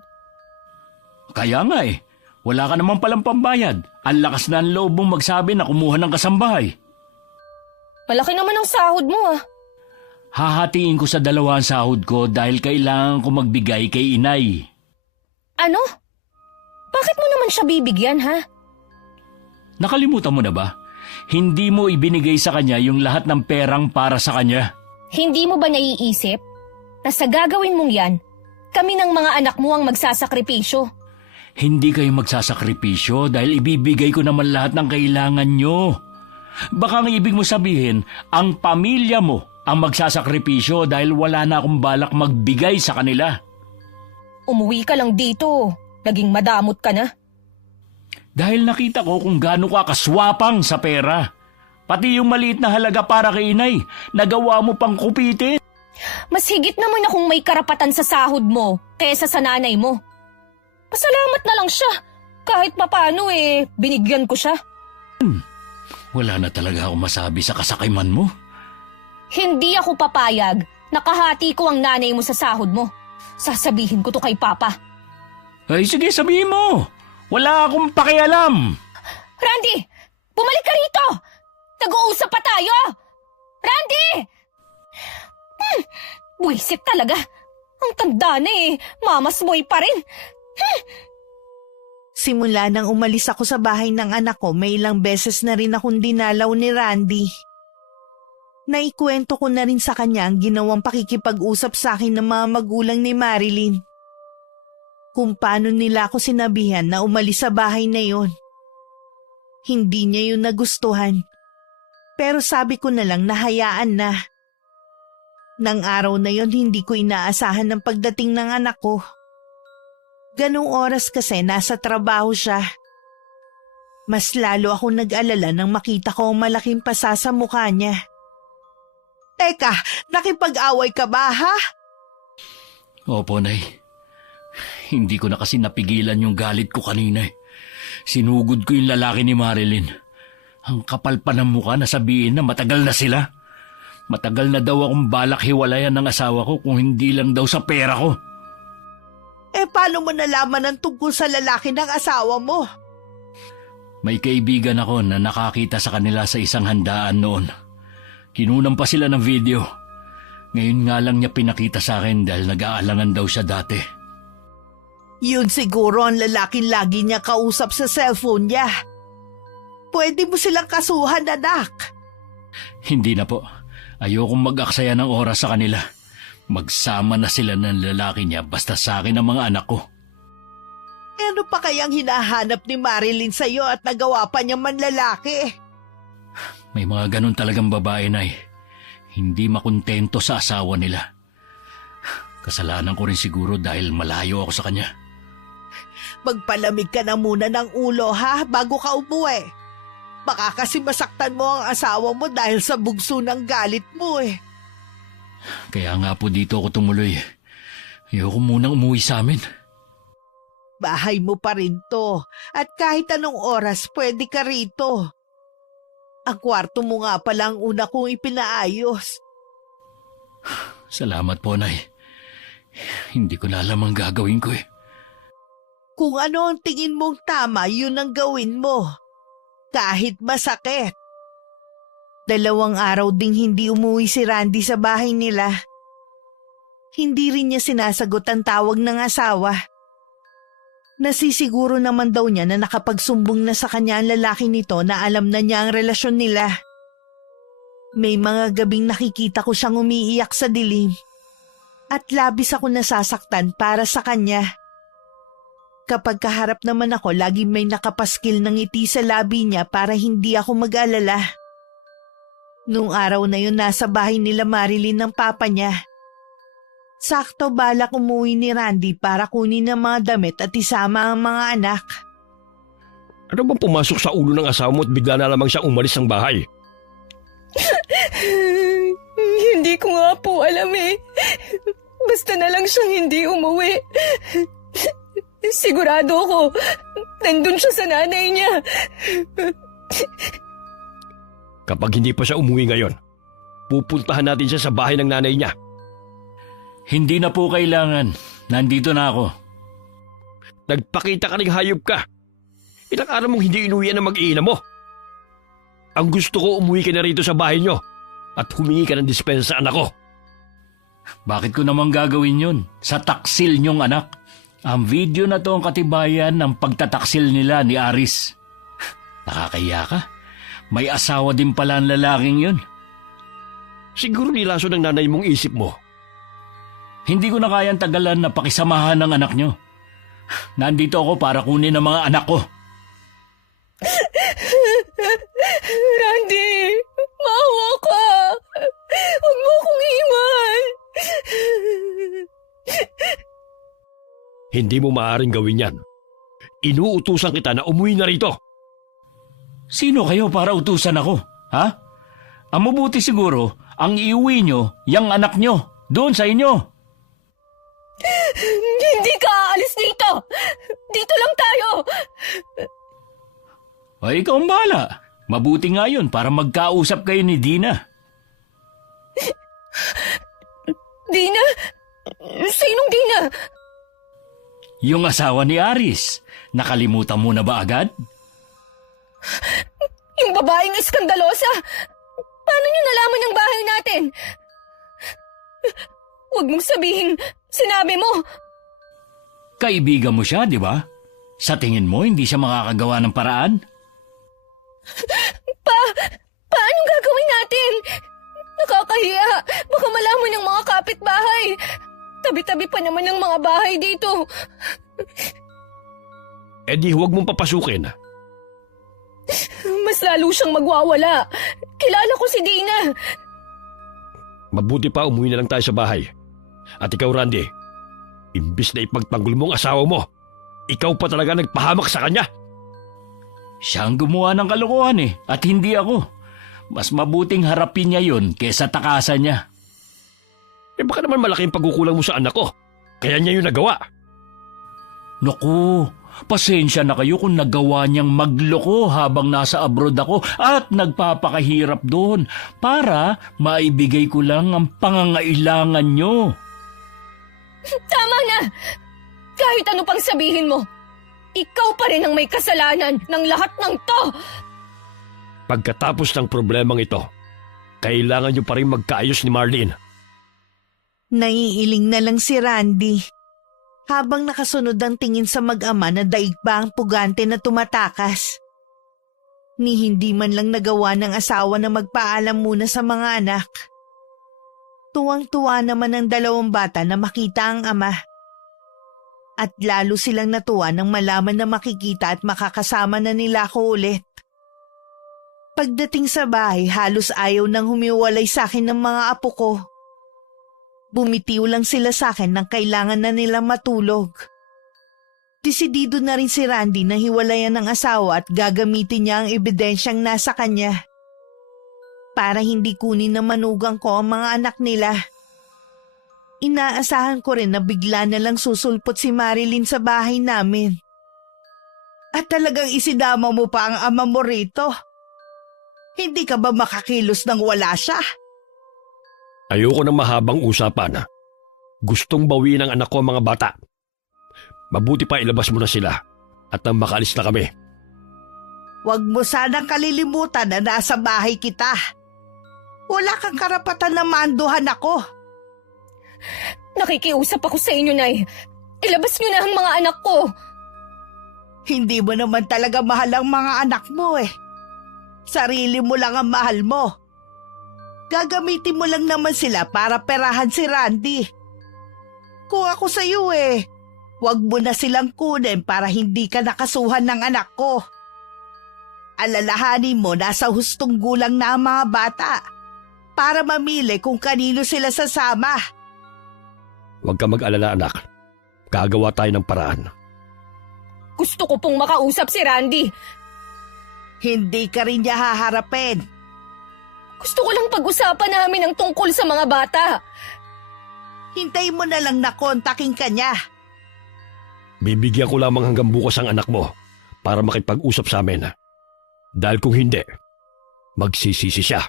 Kaya nga eh. Wala ka naman palang pambayad. Ang lakas na ang loob mong magsabi na kumuha ng kasambahay. Malaki naman ang sahod mo ah. Hahatiin ko sa 2 ang sahod ko dahil kailangan ko magbigay kay inay. Ano? Bakit mo naman siya bibigyan ha? Nakalimutan mo na ba? Hindi mo ibinigay sa kanya yung lahat ng perang para sa kanya. Hindi mo ba naiisip na sa gagawin mong yan, kami ng mga anak mo ang magsasakripisyo? Hindi kayo magsasakripisyo dahil ibibigay ko naman lahat ng kailangan nyo. Baka ang ibig mo sabihin, ang pamilya mo ang magsasakripisyo dahil wala na akong balak magbigay sa kanila. Umuwi ka lang dito. Naging madamot ka na. Dahil nakita ko kung gaano ka kaswapang sa pera. Pati yung maliit na halaga para kay inay, nagawa mo pang kupitin. Mas higit naman akong may karapatan sa sahod mo kaysa sa nanay mo. Pasalamat na lang siya. Kahit papano binigyan ko siya. Wala na talaga akong masabi sa kasakiman mo. Hindi ako papayag. Nakahati ko ang nanay mo sa sahod mo. Sasabihin ko to kay Papa. Ay sige, sabihin mo. Wala akong pakialam. Randy! Bumalik ka rito! Nag-uusap pa tayo! Randy! Buisit talaga. Ang tanda na mamasmoy pa rin. Simula nang umalis ako sa bahay ng anak ko, may ilang beses na rin akong dinalaw ni Randy. Naikwento ko na rin sa kanya ang ginawang pakikipag-usap sa akin ng mga magulang ni Marilyn. Kung paano nila ako sinabihan na umalis sa bahay na yon. Hindi niya yun nagustuhan. Pero sabi ko na lang na hayaan na. Nang araw na yon hindi ko inaasahan ng pagdating ng anak ko. Ganong oras kasi nasa trabaho siya. Mas lalo ako nag-alala nang makita ko ang malaking pasa sa mukha niya. Teka, nakipag-away ka ba ha? Opo, Nay. Hindi ko na kasi napigilan yung galit ko kanina eh. Sinugod ko yung lalaki ni Marilyn. Ang kapal pa ng mukha na sabihin na matagal na sila. Matagal na daw akong balak hiwalayan ng asawa ko kung hindi lang daw sa pera ko. Paano mo nalaman ang tungkol sa lalaki ng asawa mo? May kaibigan ako na nakakita sa kanila sa isang handaan noon. Kinunan pa sila ng video. Ngayon nga lang niya pinakita sa akin dahil nag-aalangan daw siya dati. Yun siguro ang lalaking lagi niya kausap sa cellphone niya. Pwede mo silang kasuhan, anak. Hindi na po. Ayokong mag-aksaya ng oras sa kanila. Magsama na sila ng lalaki niya basta sa akin ang mga anak ko. Ano pa kayang hinahanap ni Marilyn sa'yo at nagawa pa niya manlalaki? May mga ganun talagang babae, Nay. Hindi makontento sa asawa nila. Kasalanan ko rin siguro dahil malayo ako sa kanya. Magpalamig ka na muna ng ulo ha bago ka umuwi. Baka kasi masaktan mo ang asawa mo dahil sa bugso ng galit mo eh. Kaya nga po dito ako tumuloy. Ayoko munang umuwi sa amin. Bahay mo pa rin to at kahit anong oras pwede ka rito. Ang kwarto mo nga pala ang una kong ipinaayos. Salamat po, Nay. Hindi ko na alam ang gagawin ko eh. Kung ano ang tingin mong tama, yun ang gawin mo. Kahit masakit. 2 araw ding hindi umuwi si Randy sa bahay nila. Hindi rin niya sinasagot ang tawag ng asawa. Nasisiguro naman daw niya na nakapagsumbong na sa kanya ang lalaki nito na alam na niya ang relasyon nila. May mga gabing nakikita ko siyang umiiyak sa dilim. At labis ako nasasaktan para sa kanya. Kapag kaharap naman ako, laging may nakapaskil ng ngiti sa labi niya para hindi ako mag-alala. Nung araw na yun, nasa bahay nila Marilyn ng papa niya. Sakto balak umuwi ni Randy para kunin ang mga damit at isama ang mga anak. Ano bang pumasok sa ulo ng asawa mo at bigla na lamang siyang umalis ng bahay? Hindi ko nga po alam eh. Basta na lang siyang hindi umuwi. Sigurado ako, nandun siya sa nanay niya. Kapag hindi pa siya umuwi ngayon, pupuntahan natin siya sa bahay ng nanay niya. Hindi na po kailangan. Nandito na ako. Nagpakita ka ng hayop ka. Ilang araw mong hindi inuwian ng mag-iina mo. Ang gusto ko, umuwi ka na rito sa bahay niyo at humingi ka ng dispensa, anak ko. Bakit ko naman gagawin yun? Sa taksil niyong anak. Ang video na to ang katibayan ng pagtataksil nila ni Aris. Nakakaya ka? May asawa din pala ang lalaking yun. Siguro nilaso ng nanay mong isip mo. Hindi ko na kayang tagalan na pakisamahan ng anak niyo. Nandito ako para kunin ang mga anak ko. Randy, maawa ka. Huwag mo akong iwan. Hindi mo maaaring gawin yan. Inuutusan kita na umuwi na rito. Sino kayo para utusan ako? Ha? Ang mabuti siguro, ang iuwi nyo, yung anak nyo, doon sa inyo. Hindi ka aalis dito. Dito lang tayo. Ay, ikaw ang bahala. Mabuti nga yun para magkausap kayo ni Dina. Dina? Sinong Dina? Yung asawa ni Aris. Nakalimutan mo na ba agad? Yung babaeng iskandalosa. Paano niyo nalaman yung bahay natin? Huwag mong sabihin, sinabi mo. Kaibigan mo siya, di ba? Sa tingin mo, hindi siya makakagawa ng paraan? Paanong gagawin natin? Nakakahiya. Baka malaman ng mga kapitbahay. Tabi-tabi pa naman ng mga bahay dito. Eh di huwag mong papasukin. Mas lalo siyang magwawala. Kilala ko si Dina. Mabuti pa umuwi na lang tayo sa bahay. At ikaw, Randy, imbis na ipagtanggol mo ang asawa mo, ikaw pa talaga nagpahamak sa kanya. Siya ang gumawa ng kalokohan at hindi ako. Mas mabuting harapin niya yun kesa takasan niya. Eh baka naman malaking pagkukulang mo sa anak ko. Kaya niya yung nagawa. Naku, pasensya na kayo kung nagawa niyang magloko habang nasa abroad ako at nagpapakahirap doon para maibigay ko lang ang pangangailangan niyo. Tama na! Kahit ano pang sabihin mo, ikaw pa rin ang may kasalanan ng lahat ng to! Pagkatapos ng problemang ito, kailangan niyo pa rin magkaayos ni Marlene. Naiiling na lang si Randy. Habang nakasunod ang tingin sa mag-ama na daig ba ang pugante na tumatakas. Ni hindi man lang nagawa ng asawa na magpaalam muna sa mga anak. Tuwang-tuwa naman ang dalawang bata na makita ang ama. At lalo silang natuwa nang malaman na makikita at makakasama na nila ako ulit. Pagdating sa bahay, halos ayaw nang humiwalay sa akin ng mga apo ko. Bumitiw lang sila sa akin nang kailangan na nila matulog. Desidido na rin si Randy na hiwalayan ng asawa at gagamitin niya ang ebidensyang nasa kanya. Para hindi kunin na manugang ko ang mga anak nila. Inaasahan ko rin na bigla na lang susulpot si Marilyn sa bahay namin. At talagang isidama mo pa ang ama mo rito. Hindi ka ba makakilos nang wala siya? Ayoko ng mahabang usapan. Gustong bawiin ng anak ko ang mga bata. Mabuti pa ilabas mo na sila at nang makaalis na kami. Huwag mo sanang kalilimutan na nasa bahay kita. Wala kang karapatan na manduhan ako. Nakikiusap ako sa inyo, Nay. Ilabas niyo na ang mga anak ko. Hindi mo naman talaga mahal ang mga anak mo eh. Sarili mo lang ang mahal mo. Gagamitin mo lang naman sila para perahan si Randy. Kung ako sa iyo huwag mo na silang kunin para hindi ka nakasuhan ng anak ko. Alalahanin mo nasa hustong gulang na ang mga bata para mamili kung kanino sila sasama. Huwag ka mag-alala, anak. Gagawa tayo ng paraan. Gusto ko pong makausap si Randy. Hindi ka rin niya haharapin. Gusto ko lang pag-usapan namin ang tungkol sa mga bata. Hintay mo na lang na kontakin ka niya. Bibigyan ko lamang hanggang bukas ang anak mo para makipag-usap sa amin. Dahil kung hindi, magsisisi siya.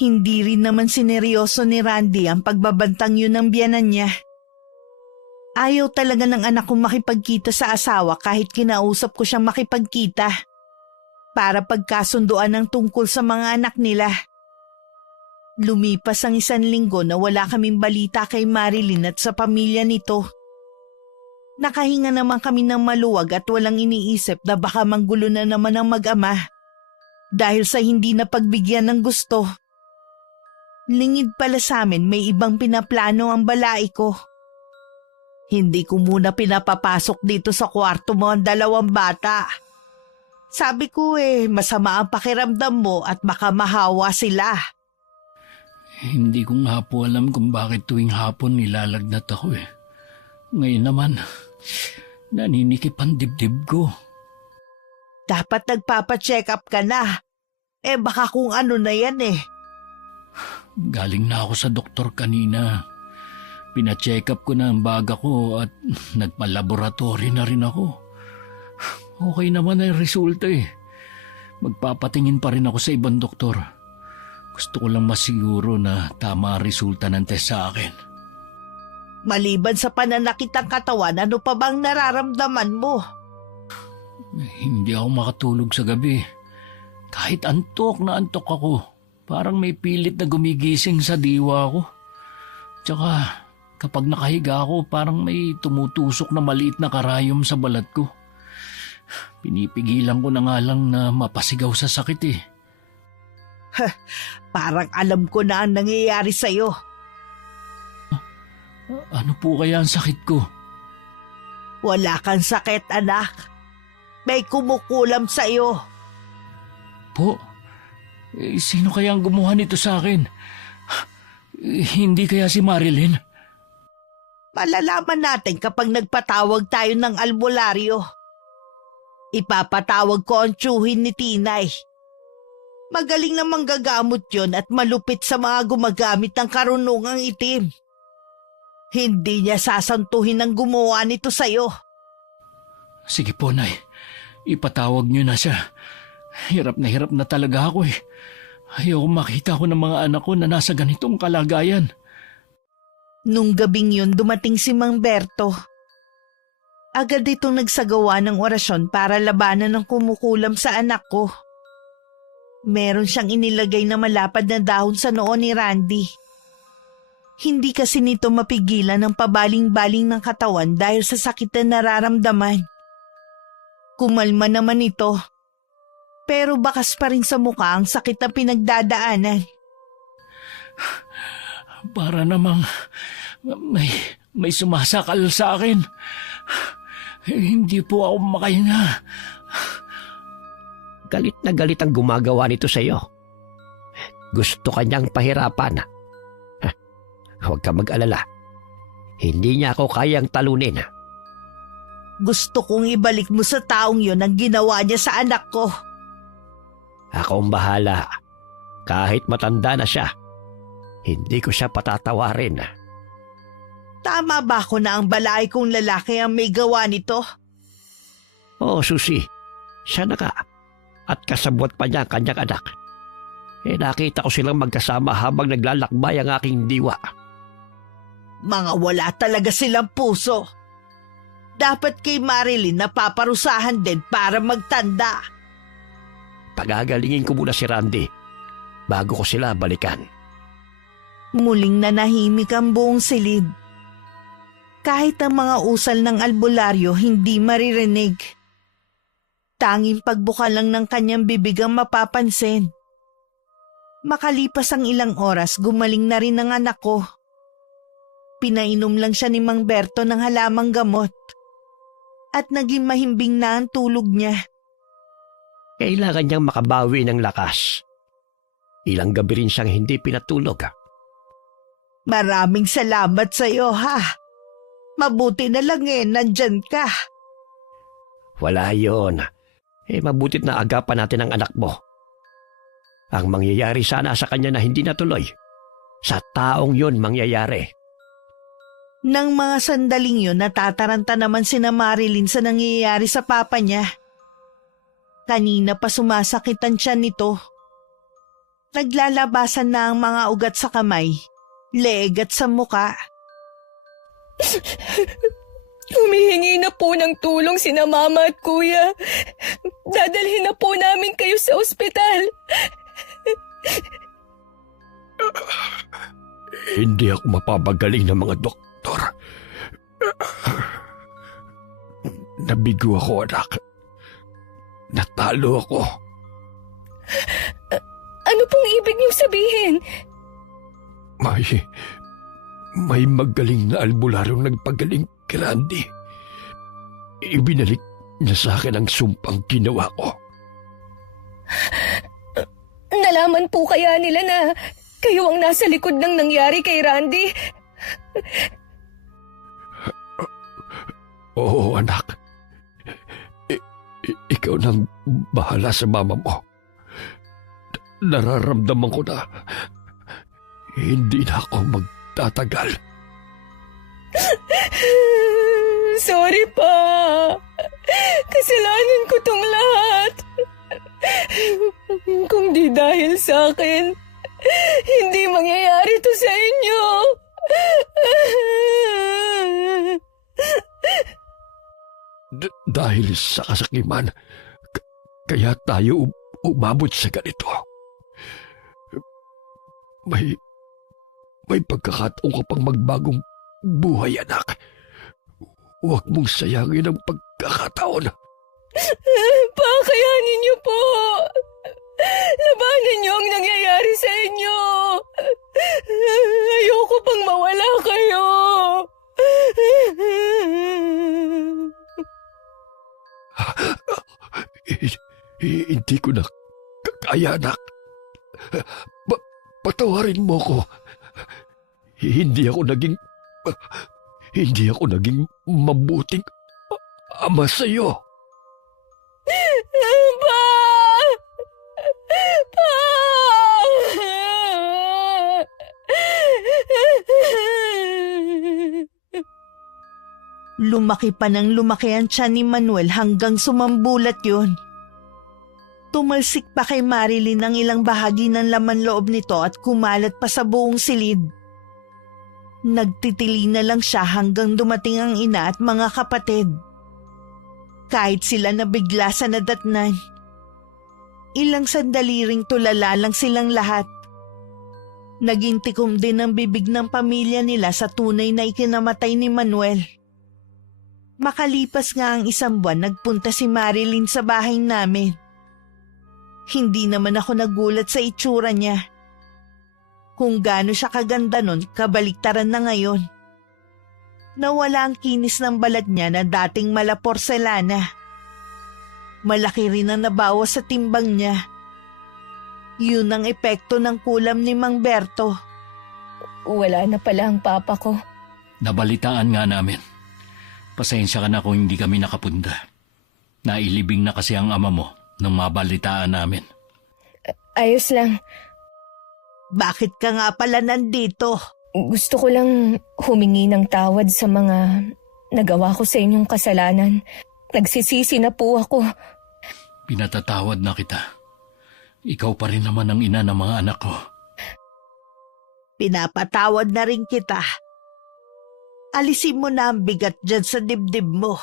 Hindi rin naman sineryoso ni Randy ang pagbabantang yun ng biyanan niya. Ayaw talaga ng anak kong makipagkita sa asawa kahit kinausap ko siyang makipagkita. Para pagkasunduan ng tungkol sa mga anak nila. Lumipas ang 1 linggo na wala kaming balita kay Marilyn at sa pamilya nito. Nakahinga naman kami ng maluwag at walang iniisip na baka manggulo na naman ang mag-ama dahil sa hindi na pagbigyan ng gusto. Lingid pala sa amin may ibang pinaplano ang balai ko. Hindi ko muna pinapapasok dito sa kwarto mo ang 2 bata. Sabi ko masama ang pakiramdam mo at baka mahawa sila. Hindi ko nga po alam kung bakit tuwing hapon nilalagnat ako Ngayon naman, naninikip ang dibdib ko. Dapat nagpapacheck up ka na. Baka kung ano na yan Galing na ako sa doktor kanina. Pina-check up ko na ang baga ko at nagpa-laboratory na rin ako. Okay naman ang resulta Magpapatingin pa rin ako sa ibang doktor. Gusto ko lang masiguro na tama ang resulta ng test sa akin. Maliban sa pananakit ng katawan, ano pa bang nararamdaman mo? Hindi ako makatulog sa gabi. Kahit antok na antok ako, parang may pilit na gumigising sa diwa ko. Tsaka Kapag nakahiga ako, parang may tumutusok na maliit na karayom sa balat ko. Pinipigilan ko na nga lang na mapasigaw sa sakit eh. Parang alam ko na ang nangyayari sa'yo. Ano po kaya ang sakit ko? Wala kang sakit, anak. May kumukulam sa'yo. Po? Sino kaya ang gumawa nito sa akin? Hindi kaya si Marilyn? Malalaman natin kapag nagpatawag tayo ng albularyo. Ipapatawag ko ang tiyuhin ni Tinay. Magaling na manggagamot yon at malupit sa mga gumagamit ng karunungang itim. Hindi niya sasantuhin ang gumawa nito sa'yo. Sige po, Nay. Ipatawag niyo na siya. Hirap na talaga ako eh. Ayoko makita ko ng mga anak ko na nasa ganitong kalagayan. Nung gabing yun dumating si Mang Berto. Agad itong nagsagawa ng orasyon para labanan ng kumukulam sa anak ko. Meron siyang inilagay na malapad na dahon sa noo ni Randy. Hindi kasi nito mapigilan ang pabaling-baling ng katawan dahil sa sakit na nararamdaman. Kumalma naman ito, pero bakas pa rin sa mukha ang sakit na pinagdadaanan. Para namang may sumasakal sa akin. Hindi po ako makahinga. Galit na galit ang gumagawa nito sa iyo. Gusto kanyang pahirapan. Huwag ka mag-alala. Hindi niya ako kayang talunin. Gusto kong ibalik mo sa taong yon ang ginawa niya sa anak ko. Ako ang bahala. Kahit matanda na siya, hindi ko siya patatawarin. Tama ba ako na ang balay kong lalaki ang may gawa nito? Oo, Susi. Siya na ka. At kasabwat pa niya ang kanyang anak. Nakita ko silang magkasama habang naglalakbay ang aking diwa. Mga wala talaga silang puso. Dapat kay Marilyn napaparusahan din para magtanda. Pagagalingin ko muna si Randy bago ko sila balikan. Muling nanahimik ang buong silid. Kahit ang mga usal ng albularyo hindi maririnig. Tanging pagbuka lang ng kanyang bibig ang mapapansin. Makalipas ang ilang oras, gumaling na rin ang anak ko. Pinainom lang siya ni Mang Berto ng halamang gamot. At naging mahimbing na ang tulog niya. Kailangan niyang makabawi ng lakas. Ilang gabi rin siyang hindi pinatulog. Maraming salamat sa iyo, ha? Mabuti na lang nandyan ka. Wala yon. Mabutit na agapan natin ang anak mo. Ang mangyayari sana sa kanya na hindi natuloy, sa taong yon mangyayari. Nang mga sandaling yun, natataranta naman sina Marilyn sa nangyayari sa papa niya. Kanina pa sumasakit ang tiyan nito. Naglalabasan na ang mga ugat sa kamay, leeg at sa muka. Humihingi na po ng tulong sina Mama at Kuya. Dadalhin na po namin kayo sa ospital. Hindi ako mapapagaling ng mga doktor. Nabigo ako, anak. Natalo ako. Ano pong ibig niyong sabihin? May magaling na albularyong nagpagaling kay Randy. Ibinalik niya sa akin ang sumpang ginawa ko. Nalaman po kaya nila na kayo ang nasa likod ng nangyari kay Randy? Oo, anak. Ikaw nang bahala sa mama mo. Nararamdaman ko na hindi na ako magtatagal. Sorry pa. Kasalanan ko tong lahat. Kung di dahil sa akin, hindi mangyayari to sa inyo. Dahil sa kasakiman, kaya tayo umabot sa ganito. May pagkakataon ka pang magbagong buhay, anak. Huwag mong sayangin ang pagkakataon. Pakayanin niyo po. Labanan niyo ang nangyayari sa inyo. Ayoko pang mawala kayo. Hindi ko na kaya, anak. Patawarin mo ko. Hindi ako naging mabuting ama sa iyo. Pa! Pa! Lumaki pa ng lumaki ang tiyan ni Manuel hanggang sumambulat yun. Tumalsik pa kay Marilyn ang ilang bahagi ng laman loob nito at kumalat pa sa buong silid. Nagtitili na lang siya hanggang dumating ang ina at mga kapatid. Kahit sila nabigla sa nadatnan. Ilang sandali ring tulala lang silang lahat. Naging tikom din ang bibig ng pamilya nila sa tunay na ikinamatay ni Manuel. Makalipas nga ang 1 buwan, nagpunta si Marilyn sa bahay namin. Hindi naman ako nagulat sa itsura niya. Kung gaano siya kaganda nun, kabaliktaran na ngayon. Nawala ang kinis ng balat niya na dating mala porselana. Malaki rin ang nabawas sa timbang niya. Yun ang epekto ng kulam ni Mang Berto. Wala na pala ang papa ko. Nabalitaan nga namin. Pasensya ka na kung hindi kami nakapunda. Nailibing na kasi ang ama mo nung mabalitaan namin. Ayos lang. Bakit ka nga pala nandito? Gusto ko lang humingi ng tawad sa mga nagawa ko sa inyong kasalanan. Nagsisisi na po ako. Pinatatawad na kita. Ikaw pa rin naman ang ina ng mga anak ko. Pinapatawad na rin kita. Alisin mo na ang bigat dyan sa dibdib mo.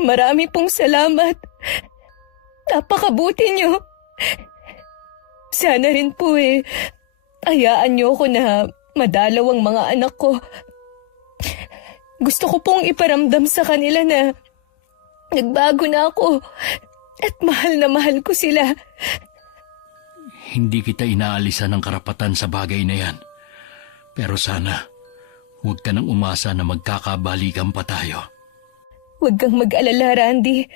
Marami pong salamat. Napakabuti niyo. Sana rin po hayaan niyo ako na madalaw ang mga anak ko. Gusto ko pong iparamdam sa kanila na nagbago na ako at mahal ko sila. Hindi kita inaalisan ng karapatan sa bagay na yan. Pero sana, huwag ka nang umasa na magkakabalikan pa tayo. Huwag kang mag-alala, Randy.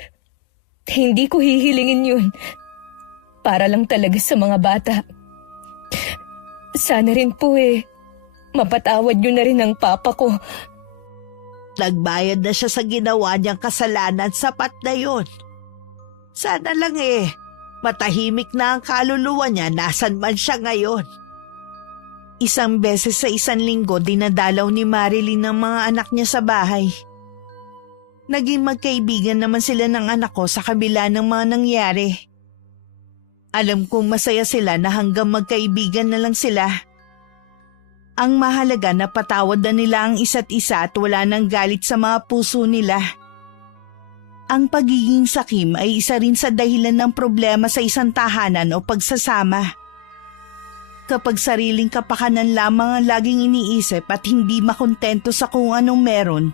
Hindi ko hihilingin yun. Para lang talaga sa mga bata. Sana rin po mapatawad niyo na rin ang papa ko. Nagbayad na siya sa ginawa niyang kasalanan, sapat na yun. Sana lang matahimik na ang kaluluwa niya nasan man siya ngayon. 1 beses sa 1 linggo dinadalaw ni Marilyn ng mga anak niya sa bahay. Naging magkaibigan naman sila ng anak ko sa kabila ng mga nangyari. Alam kong masaya sila na hanggang magkaibigan na lang sila. Ang mahalaga na patawad na nila ang isa't isa at wala nang galit sa mga puso nila. Ang pagiging sakim ay isa rin sa dahilan ng problema sa isang tahanan o pagsasama. Kapag sariling kapakanan lamang ang laging iniisip at hindi makontento sa kung anong meron,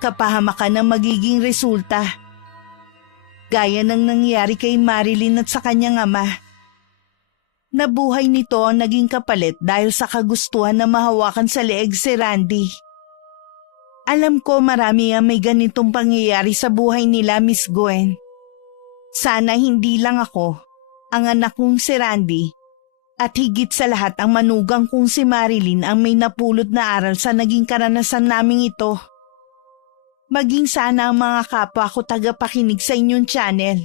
kapahamakan ang magiging resulta. Gaya ng nangyari kay Marilyn at sa kanyang ama. Nabuhay nito ang naging kapalit dahil sa kagustuhan na mahawakan sa leeg si Randy. Alam ko marami ang may ganitong pangyayari sa buhay nila, Miss Gwen. Sana hindi lang ako, ang anak kong si Randy, at higit sa lahat ang manugang kong si Marilyn ang may napulot na aral sa naging karanasan naming ito. Maging sana ang mga kapwa ko tagapakinig sa inyong channel.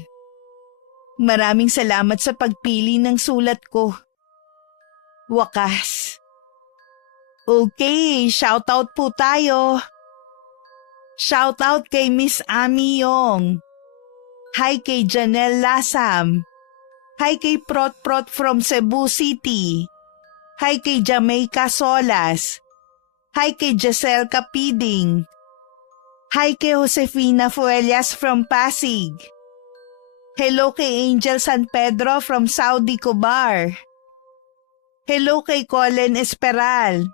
Maraming salamat sa pagpili ng sulat ko. Wakas. Okay, shoutout po tayo. Shoutout kay Miss Ami Yong. Hi kay Janelle Lasam. Hi kay Prot from Cebu City. Hi kay Jamaica Solas. Hi kay Giselle Capiding. Hi kay Josefina Fuelias from Pasig. Hello kay Angel San Pedro from Saudi Cobar. Hello kay Colin Esperal.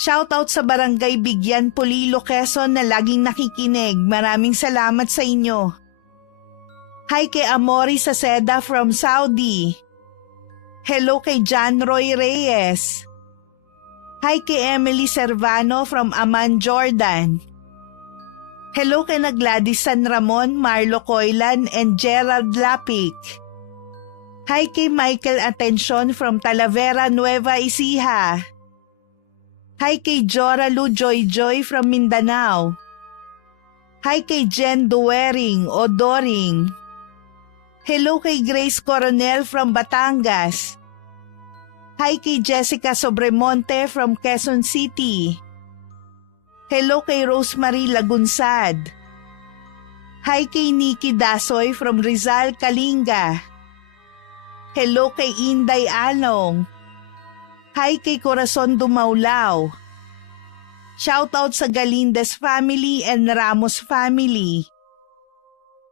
Shoutout sa Barangay Bigyan, Polilo, Quezon na laging nakikinig. Maraming salamat sa inyo. Hi kay Amori Saceda from Saudi. Hello kay John Roy Reyes. Hi kay Emily Servano from Amman, Jordan. Hello kay na Gladys San Ramon, Marlo Coylan, and Gerald Lapik. Hi kay Michael Atencion from Talavera, Nueva Ecija. Hi kay Jora Lu Joy Joy from Mindanao. Hi kay Jen Duwering o Doring. Hello kay Grace Coronel from Batangas. Hi kay Jessica Sobremonte from Quezon City. Hello kay Rosemary Lagunsad. Hi kay Nikki Dasoy from Rizal, Kalinga. Hello kay Inday Along. Hi kay Corazon Dumaulaw. Shoutout sa Galindez family and Ramos family.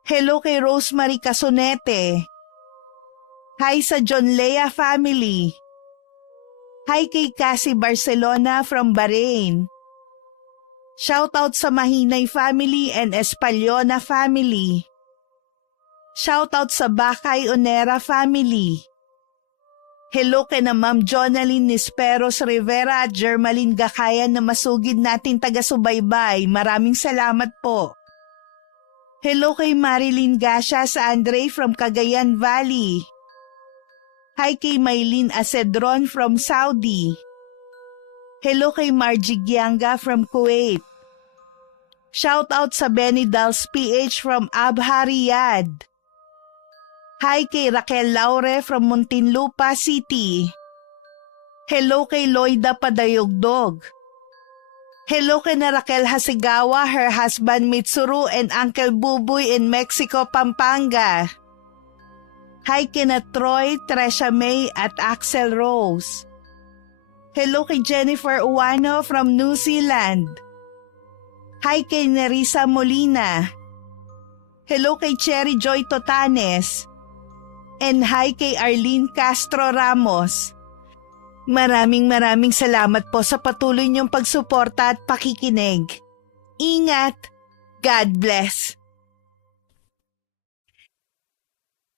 Hello kay Rosemary Casonete. Hi sa John Lea family. Hi kay Cassie Barcelona from Bahrain. Shoutout sa Mahinay family and Espaliona family. Shoutout sa Bakay Onera family. Hello kay na Ma'am Jonaline Nisperos Rivera at Germaline Gakayan na masugid natin taga-subaybay. Maraming salamat po. Hello kay Marilyn Gasha sa Andre from Cagayan Valley. Hi kay Maylin Acedron from Saudi. Hello kay Margie Gianga from Kuwait. Shoutout sa Benny Dals PH from Abha, Riyadh. Hi kay Raquel Laure from Muntinlupa City. Hello kay Loida Padayogdog. Hello kay na Raquel Hasigawa, her husband Mitsuru, and Uncle Buboy in Mexico, Pampanga. Hi kay na Troy, Tresha May at Axel Rose. Hello kay Jennifer Uwano from New Zealand. Hi kay Nerissa Molina. Hello kay Cherry Joy Totanes. And hi kay Arlene Castro Ramos. Maraming salamat po sa patuloy niyong pagsuporta at pakikinig. Ingat! God bless!